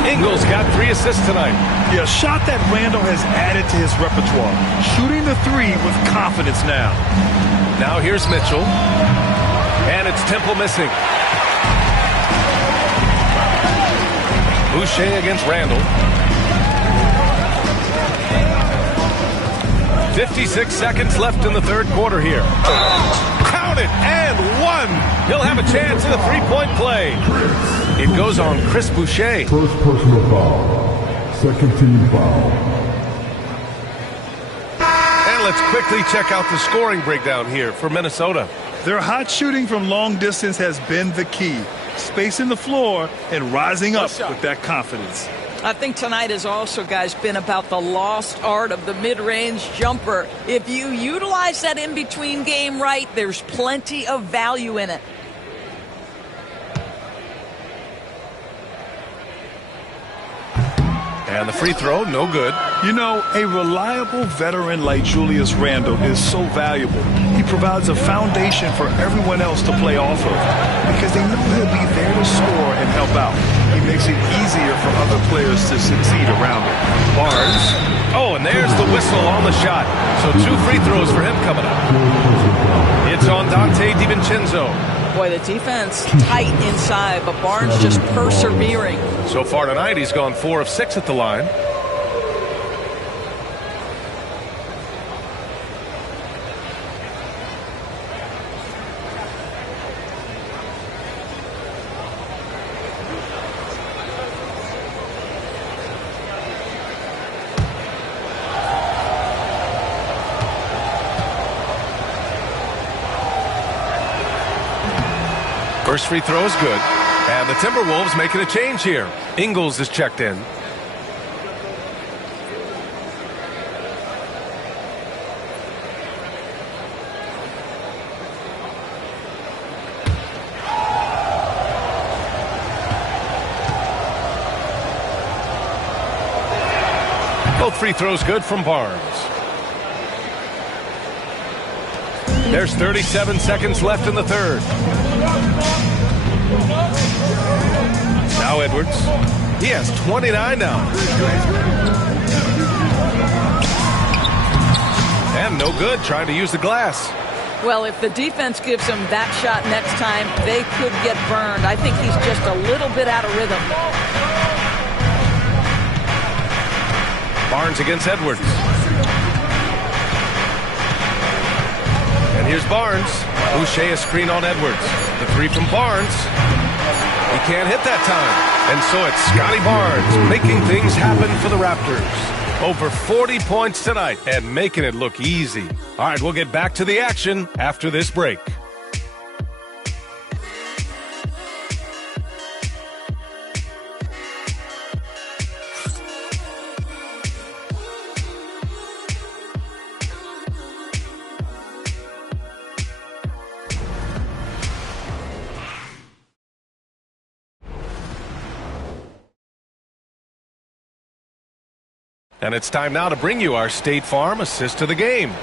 Ingles got 3 assists tonight. Yeah, a shot that Randle has added to his repertoire. Shooting the 3 with confidence now. Now here's Mitchell. And it's Temple missing. Boucher against Randle. 56 seconds left in the third quarter here. Count on it, and one. He'll have a chance at a three-point play. It goes on Chris Boucher. First personal foul. Second team foul. And let's quickly check out the scoring breakdown here for Minnesota. Their hot shooting from long distance has been the key. Spacing the floor and rising up with that confidence. I think tonight has also, guys, been about the lost art of the mid-range jumper. If you utilize that in-between game right, there's plenty of value in it. And the free throw, no good. You know, a reliable veteran like Julius Randle is so valuable. He provides a foundation for everyone else to play off of because they know he'll be there to score and help out. He makes it easier for other players to succeed around him. Barnes. Oh, and there's the whistle on the shot. So 2 free throws for him coming up. It's on Donte DiVincenzo. Boy, the defense tight inside, but Barnes just persevering. So far tonight, he's gone 4 of 6 at the line. First free throw is good. And the Timberwolves making a change here. Ingles is checked in. Both free throws good from Barnes. There's 37 seconds left in the third. Now Edwards. He has 29 now. And no good, trying to use the glass. Well, if the defense gives him that shot next time, they could get burned. I think he's just a little bit out of rhythm. Barnes against Edwards. And here's Barnes. Boucher a screen on Edwards. The three from Barnes. He can't hit that time. And so it's Scottie Barnes making things happen for the Raptors. Over 40 points tonight and making it look easy. All right, we'll get back to the action after this break. And it's time now to bring you our State Farm assist to the game.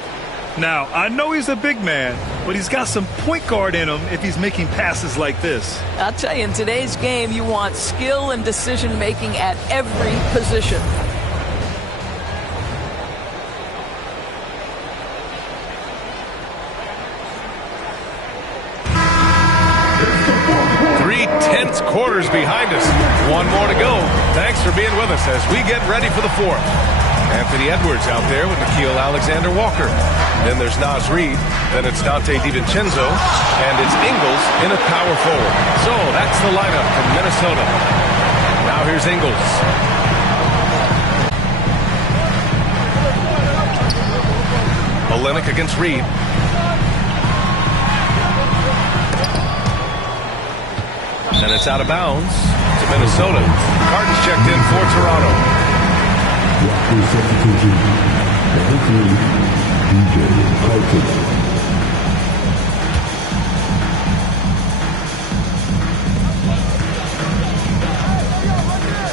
Now, I know he's a big man, but he's got some point guard in him if he's making passes like this. I'll tell you, in today's game, you want skill and decision-making at every position. Tense quarters behind us. One more to go. Thanks for being with us as we get ready for the fourth. Anthony Edwards out there with Nickeil Alexander-Walker. Then there's Naz Reid. Then it's Donte DiVincenzo. And it's Ingles in a power forward. So that's the lineup from Minnesota. Now here's Ingles. Olynyk against Reid. And it's out of bounds to Minnesota. Carton's checked in for Toronto.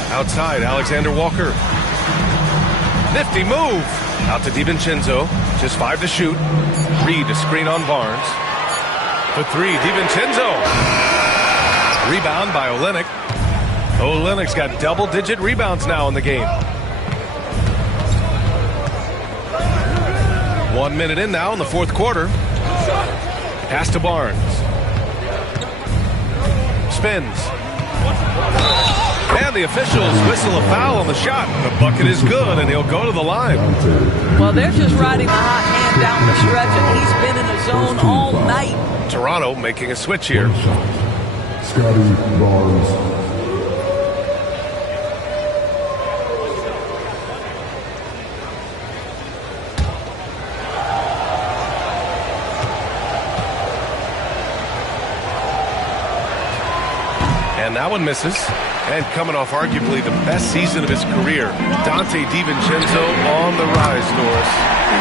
Outside, Alexander-Walker. Nifty move. Out to DiVincenzo. Just 5 to shoot. Reid a screen on Barnes. For 3, DiVincenzo. Rebound by Olynyk. Olynyk's got double-digit rebounds now in the game. 1 minute in now in the fourth quarter. Pass to Barnes. Spins. And the officials whistle a foul on the shot. The bucket is good, and he'll go to the line. Well, they're just riding the hot hand down the stretch, and he's been in a zone all night. tight. Toronto making a switch here. Scottie Barnes. And that one misses. And coming off arguably the best season of his career, Donte DiVincenzo on the rise, Norris.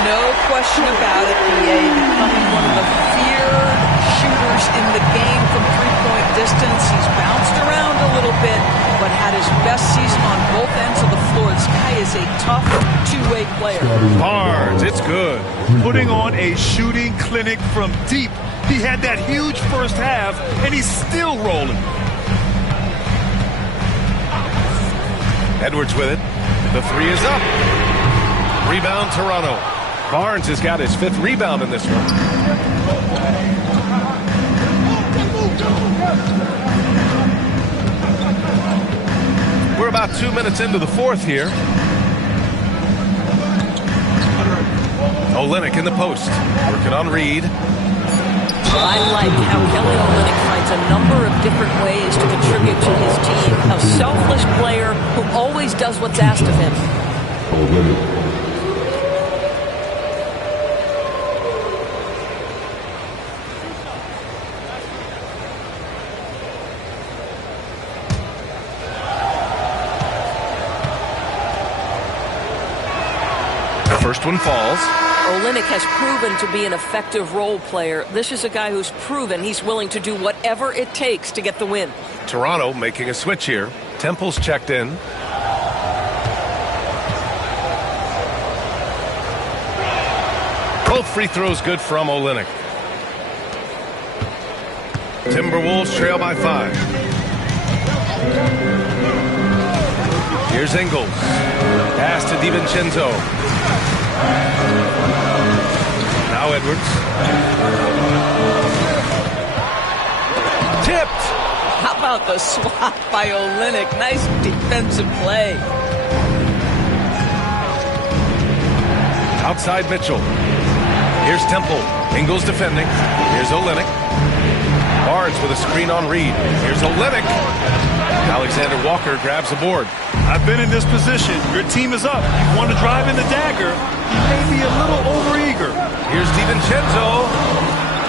No question about it, BA, becoming one of the feared shooters in the game from three-point distance. He's bounced around a little bit, but had his best season on both ends of the floor. This guy is a tough two-way player. Barnes, it's good. Putting on a shooting clinic from deep. He had that huge first half, and he's still rolling. Edwards with it. The three is up. Rebound, Toronto. Barnes has got his 5th rebound in this one. We're about 2 minutes into the 4th here. Olynyk in the post. Working on Reed. I like how Kelly Olynyk finds a number of different ways to contribute to his team. A selfless player who always does what's asked of him. Olynyk. The first one falls. Olynyk has proven to be an effective role player. This is a guy who's proven he's willing to do whatever it takes to get the win. Toronto making a switch here. Temple's checked in. Both free throws good from Olynyk. Timberwolves trail by 5. Here's Ingles. Pass to DiVincenzo. Now Edwards. Tipped. How about the swat by Olynyk? Nice defensive play. Outside Mitchell. Here's Temple. Ingles defending. Here's Olynyk. Barnes with a screen on Reed. Here's Olynyk. Alexander Walker grabs the board. I've been in this position. Your team is up. You want to drive in the dagger. You may be a little overeager. Here's DiVincenzo.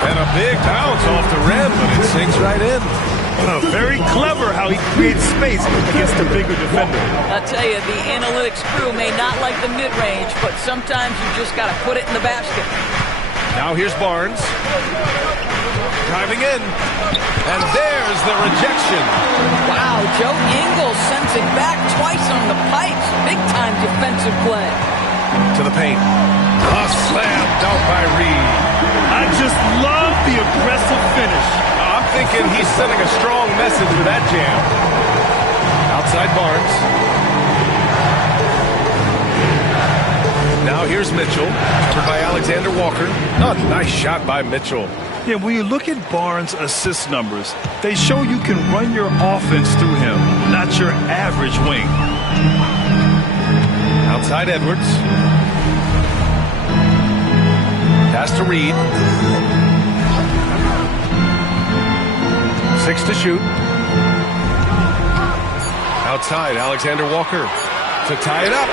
And a big bounce off the rim, but it sinks right in. Very clever how he creates space against the bigger defender. I'll tell you, the analytics crew may not like the mid-range, but sometimes you just got to put it in the basket. Now here's Barnes. Driving in. And there's the rejection. Wow, Joe Ingles sends it back twice on the pipes. Big-time defensive play. To the paint. A slam dunk by Reed. I just love the aggressive finish. I'm thinking he's sending a strong message with that jam. Outside Barnes. Now here's Mitchell. Covered by Alexander Walker. Oh, nice shot by Mitchell. Yeah, when you look at Barnes' assist numbers, they show you can run your offense through him, not your average wing. Outside Edwards. Pass to Reed. 6 to shoot. Outside, Alexander Walker to tie it up.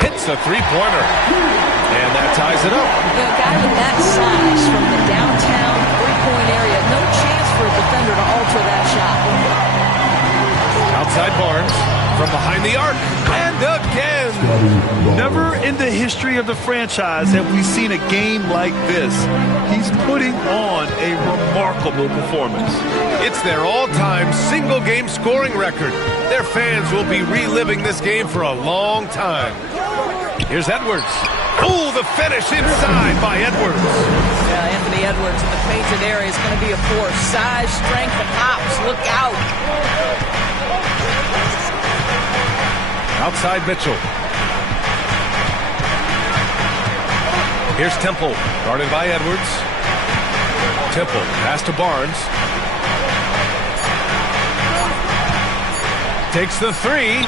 Hits a three-pointer. And that ties it up. A guy with that size from the downtown three-point area, no chance for a defender to alter that shot. Outside Barnes from behind the arc. And again. Never in the history of the franchise have we seen a game like this. He's putting on a remarkable performance. It's their all-time single-game scoring record. Their fans will be reliving this game for a long time. Here's Edwards. Oh, the finish inside by Edwards. Yeah, Anthony Edwards in the painted area is going to be a force. Size, strength, and hops. Look out. Outside Mitchell. Here's Temple, guarded by Edwards. Temple, pass to Barnes. Takes the three.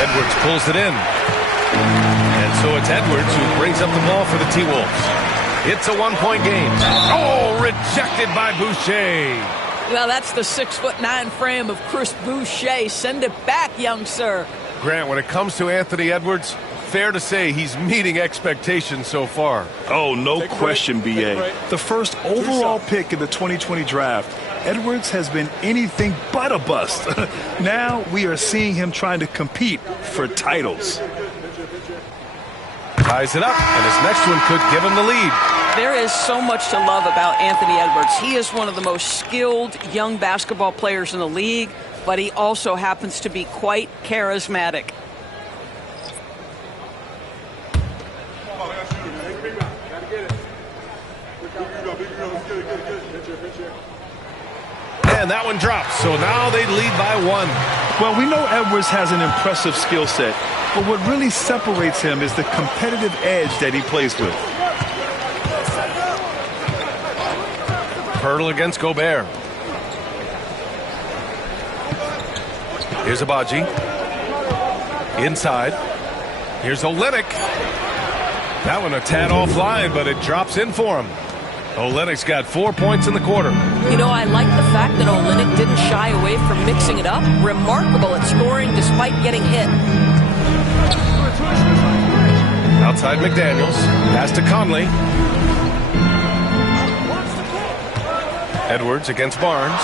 Edwards pulls it in. And so it's Edwards who brings up the ball for the T-Wolves. It's a one-point game. Oh, rejected by Boucher. Well, that's the 6'9" frame of Chris Boucher. Send it back, young sir. Grant, when it comes to Anthony Edwards, fair to say he's meeting expectations so far. Oh, no question, B.A. The first overall pick in the 2020 draft, Edwards has been anything but a bust. Now we are seeing him trying to compete for titles. Ties it up, and his next one could give him the lead. There is so much to love about Anthony Edwards. He is one of the most skilled young basketball players in the league, but he also happens to be quite charismatic. And that one drops, so now they lead by 1. Well, we know Edwards has an impressive skill set, but what really separates him is the competitive edge that he plays with. Pirtle against Gobert. Here's Abaji. Inside. Here's Olynyk. That one a tad offline, but it drops in for him. Olynyk's got 4 points in the quarter. You know, I like the fact that Olynyk didn't shy away from mixing it up. Remarkable at scoring despite getting hit. Outside McDaniels. Pass to Conley. Edwards against Barnes.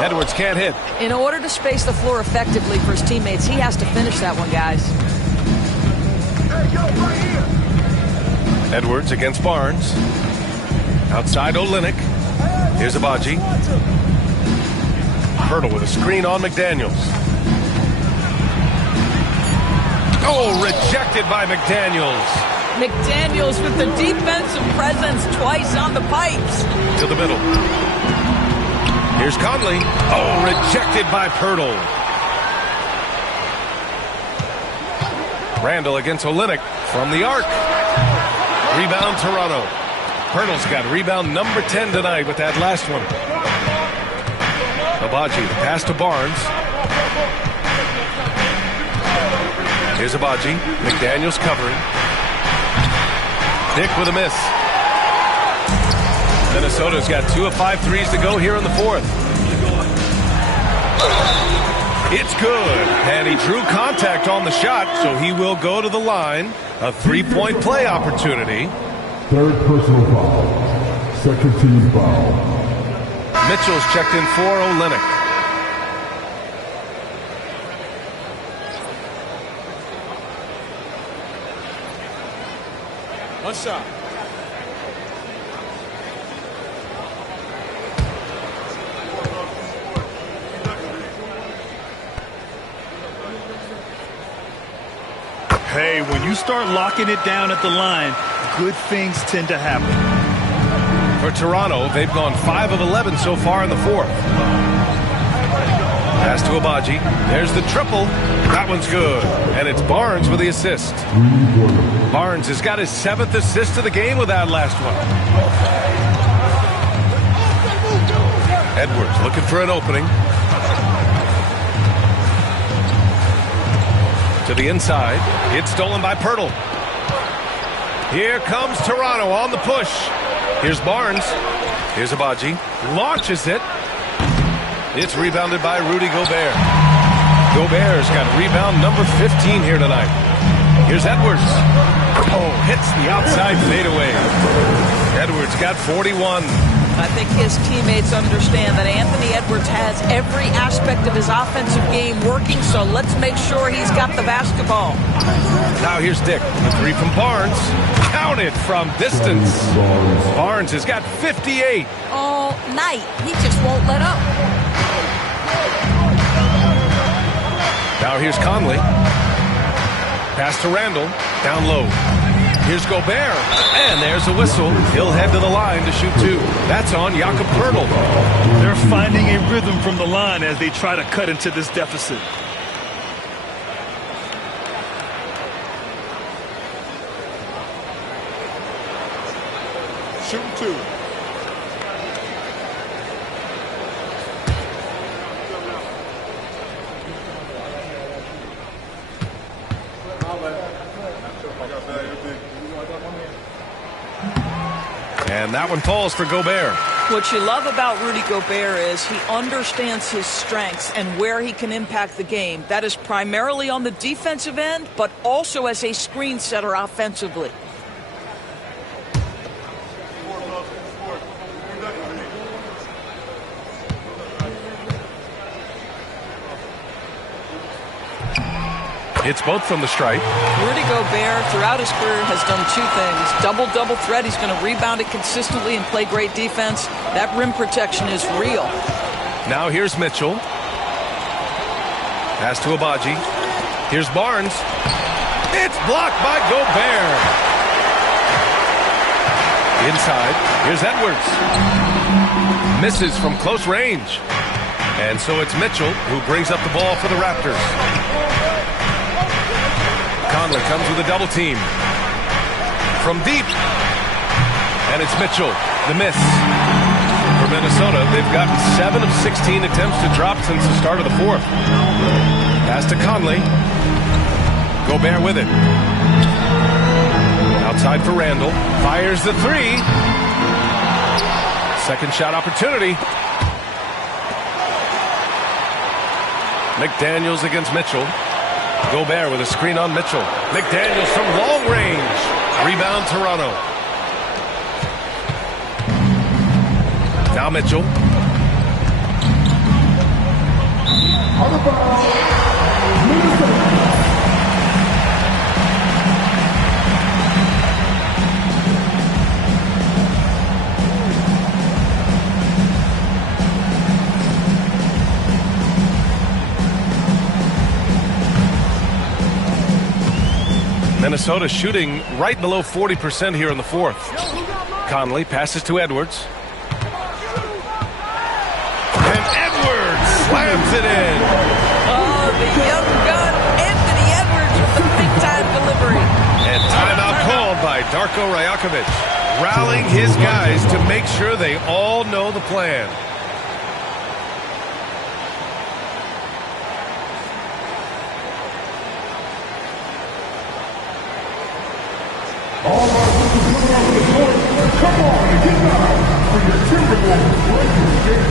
Edwards can't hit. In order to space the floor effectively for his teammates, he has to finish that one, guys. Edwards against Barnes. Outside Olynyk. Here's Abaji. Pirtle with a screen on McDaniels. Oh, rejected by McDaniels. McDaniels with the defensive presence twice on the pipes. To the middle. Here's Conley. Oh, rejected by Pirtle. Randle against Olynyk from the arc. Rebound Toronto. Pirtle's got rebound number 10 tonight with that last one. Abaji, pass to Barnes. Here's Abaji. McDaniels covering. Dick with a miss. Minnesota's got 2 of 5 threes to go here in the fourth. It's good. And he drew contact on the shot, so he will go to the line. A 3-point play opportunity. Third personal foul. Second team foul. Mitchell's checked in for Olynyk. One shot. Hey, when you start locking it down at the line, good things tend to happen. For Toronto, they've gone 5 of 11 so far in the fourth. Pass to Abaji. There's the triple. That one's good. And it's Barnes with the assist. Barnes has got his 7th assist of the game with that last one. Edwards looking for an opening. To the inside. It's stolen by Pirtle. Here comes Toronto on the push. Here's Barnes. Here's Abaji. Launches it. It's rebounded by Rudy Gobert. Gobert's got rebound number 15 here tonight. Here's Edwards. Oh, hits the outside fadeaway. Edwards got 41. I think his teammates understand that Anthony Edwards has every aspect of his offensive game working, so let's make sure he's got the basketball. Now here's Dick. The 3 from Barnes. Counted from distance. Barnes has got 58. All night. He just won't let up. Now here's Conley. Pass to Randle. Down low. Here's Gobert. And there's a whistle. He'll head to the line to shoot 2. That's on Jakob Pirtle. They're finding a rhythm from the line as they try to cut into this deficit. Shooting 2. And that one falls for Gobert. What you love about Rudy Gobert is he understands his strengths and where he can impact the game. That is primarily on the defensive end, but also as a screen setter offensively. It's both from the stripe. Rudy Gobert, throughout his career, has done two things. Double threat. He's going to rebound it consistently and play great defense. That rim protection is real. Now here's Mitchell. Pass to Abaji. Here's Barnes. It's blocked by Gobert. Inside. Here's Edwards. Misses from close range. And so it's Mitchell who brings up the ball for the Raptors. Conley comes with a double team. From deep. And it's Mitchell. The miss. For Minnesota, they've gotten 7 of 16 attempts to drop since the start of the fourth. Pass to Conley. Gobert with it. Outside for Randle. Fires the three. Second shot opportunity. McDaniels against Mitchell. Gobert with a screen on Mitchell. McDaniels from long range. Rebound Toronto. Now Mitchell. Out of bounds, Minnesota. Minnesota shooting right below 40% here in the fourth. Conley passes to Edwards. And Edwards slams it in. Oh, the young gun, Anthony Edwards with the big-time delivery. And timeout called by Darko Rajakovic, rallying his guys to make sure they all know the plan. All our people coming off the court, come on and get down for your Timberwolves Raptors game.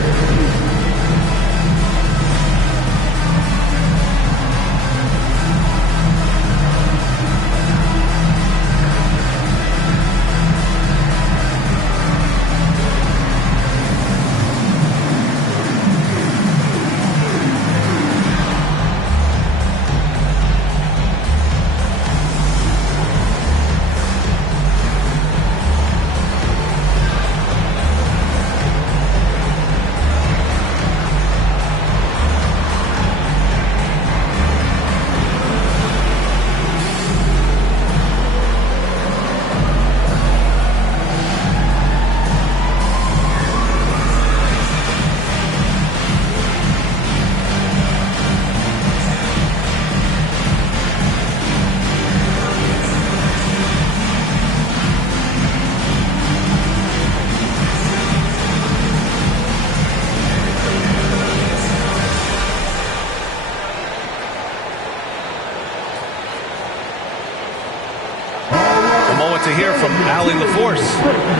To hear from Allie LaForce.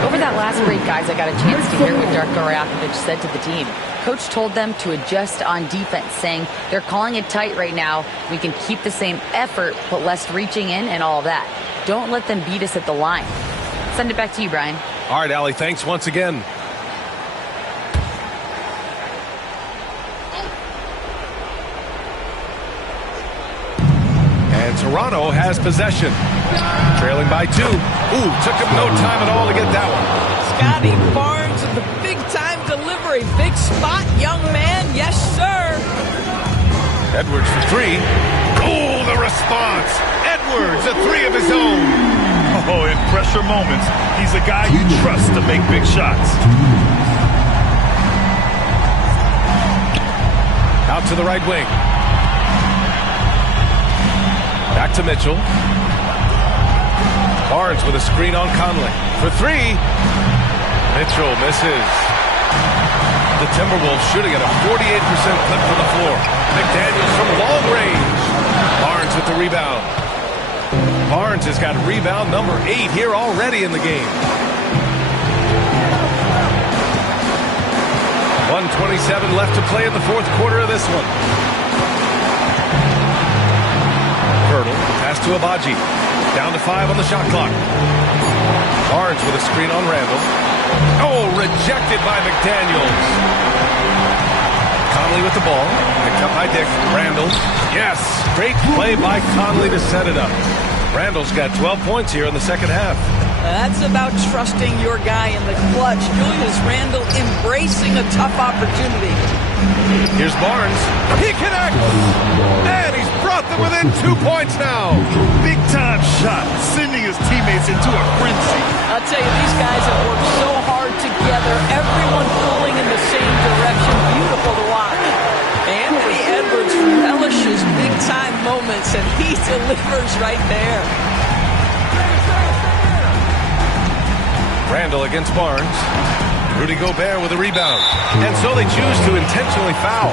Over that last break, guys, I got a chance to hear what Darko Rajakovic said to the team. Coach told them to adjust on defense, saying they're calling it tight right now. We can keep the same effort, but less reaching in and all of that. Don't let them beat us at the line. Send it back to you, Brian. All right, Allie, thanks once again. And Toronto has possession. Trailing by 2. Ooh, took him no time at all to get that one. Scottie Barnes with the big-time delivery. Big spot, young man. Yes, sir. Edwards for 3. Oh, the response. Edwards, a 3 of his own. Oh, in pressure moments, he's a guy you trust to make big shots. Out to the right wing. Back to Mitchell. Barnes with a screen on Conley. For 3. Mitchell misses. The Timberwolves shooting at a 48% clip from the floor. McDaniels from long range. Barnes with the rebound. Barnes has got rebound number 8 here already in the game. 1:27 left to play in the fourth quarter of this one. Hurdle, pass to Abaji. Down to 5 on the shot clock. Barnes with a screen on Randle. Oh, rejected by McDaniels. Conley with the ball. Picked up by Dick. Randle. Yes, great play by Conley to set it up. Randle's got 12 points here in the second half. That's about trusting your guy in the clutch. Julius Randle embracing a tough opportunity. Here's Barnes. He connects! And he's brought them within 2 points now. Big time shot, sending his teammates into a frenzy. I'll tell you, these guys have worked so hard together. Everyone pulling in the same direction. Beautiful to watch. Anthony Edwards relishes big time moments, and he delivers right there. Randle against Barnes. Rudy Gobert with a rebound. And so they choose to intentionally foul.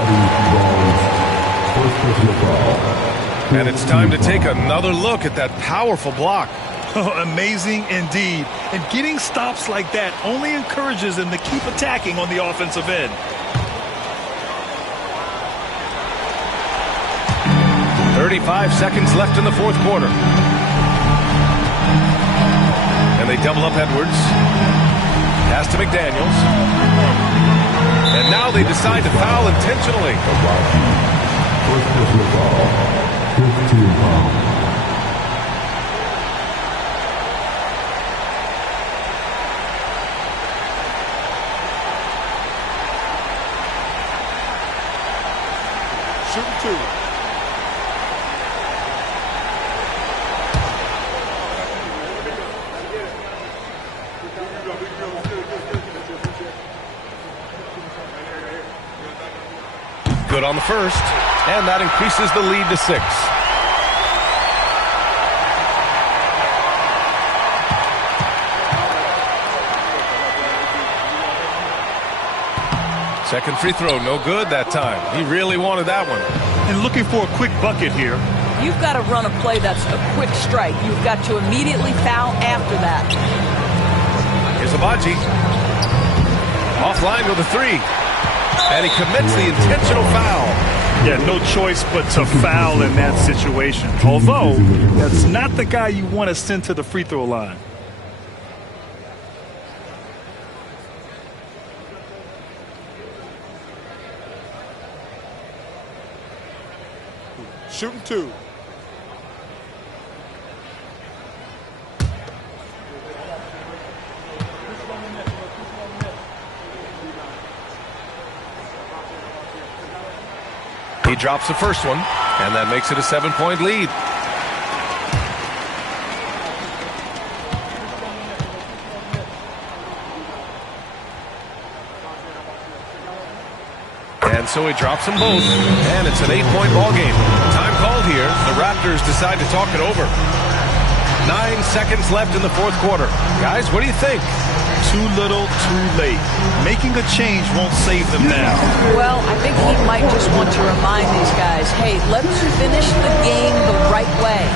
And it's time to take another look at that powerful block. Oh, amazing indeed. And getting stops like that only encourages them to keep attacking on the offensive end. .35 seconds left in the fourth quarter. And they double up Edwards. Pass to McDaniels. And now they decide to foul intentionally. First personal foul. 15 foul. Shooting 2. Good on the first, and that increases the lead to 6. Second free throw, no good that time. He really wanted that one. And looking for a quick bucket here. You've got to run a play that's a quick strike. You've got to immediately foul after that. Here's Abaji. Offline with a 3. And he commits the intentional foul. Yeah, no choice but to foul in that situation. Although, that's not the guy you want to send to the free throw line. Shooting 2. He drops the first one, and that makes it a 7-point lead. And so he drops them both, and it's an 8-point ball game. Time called here. The Raptors decide to talk it over. 9 seconds left in the fourth quarter. Guys, what do you think? Too little, too late. Making a change won't save them now. Well, I think he might just want to remind these guys, hey, let's finish the game the right way.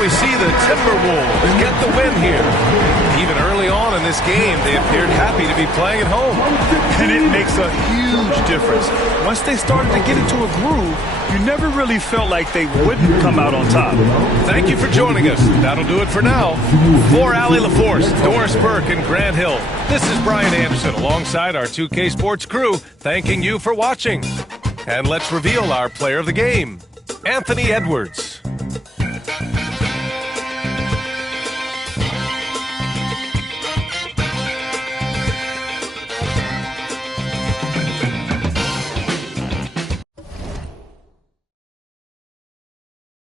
we see the Timberwolves get the win here. Even early on in this game, they appeared happy to be playing at home. And it makes a huge difference. Once they started to get into a groove, you never really felt like they wouldn't come out on top. Thank you for joining us. That'll do it for now. For Allie LaForce, Doris Burke, and Grant Hill, this is Brian Anderson alongside our 2K Sports crew, thanking you for watching. And let's reveal our player of the game, Anthony Edwards.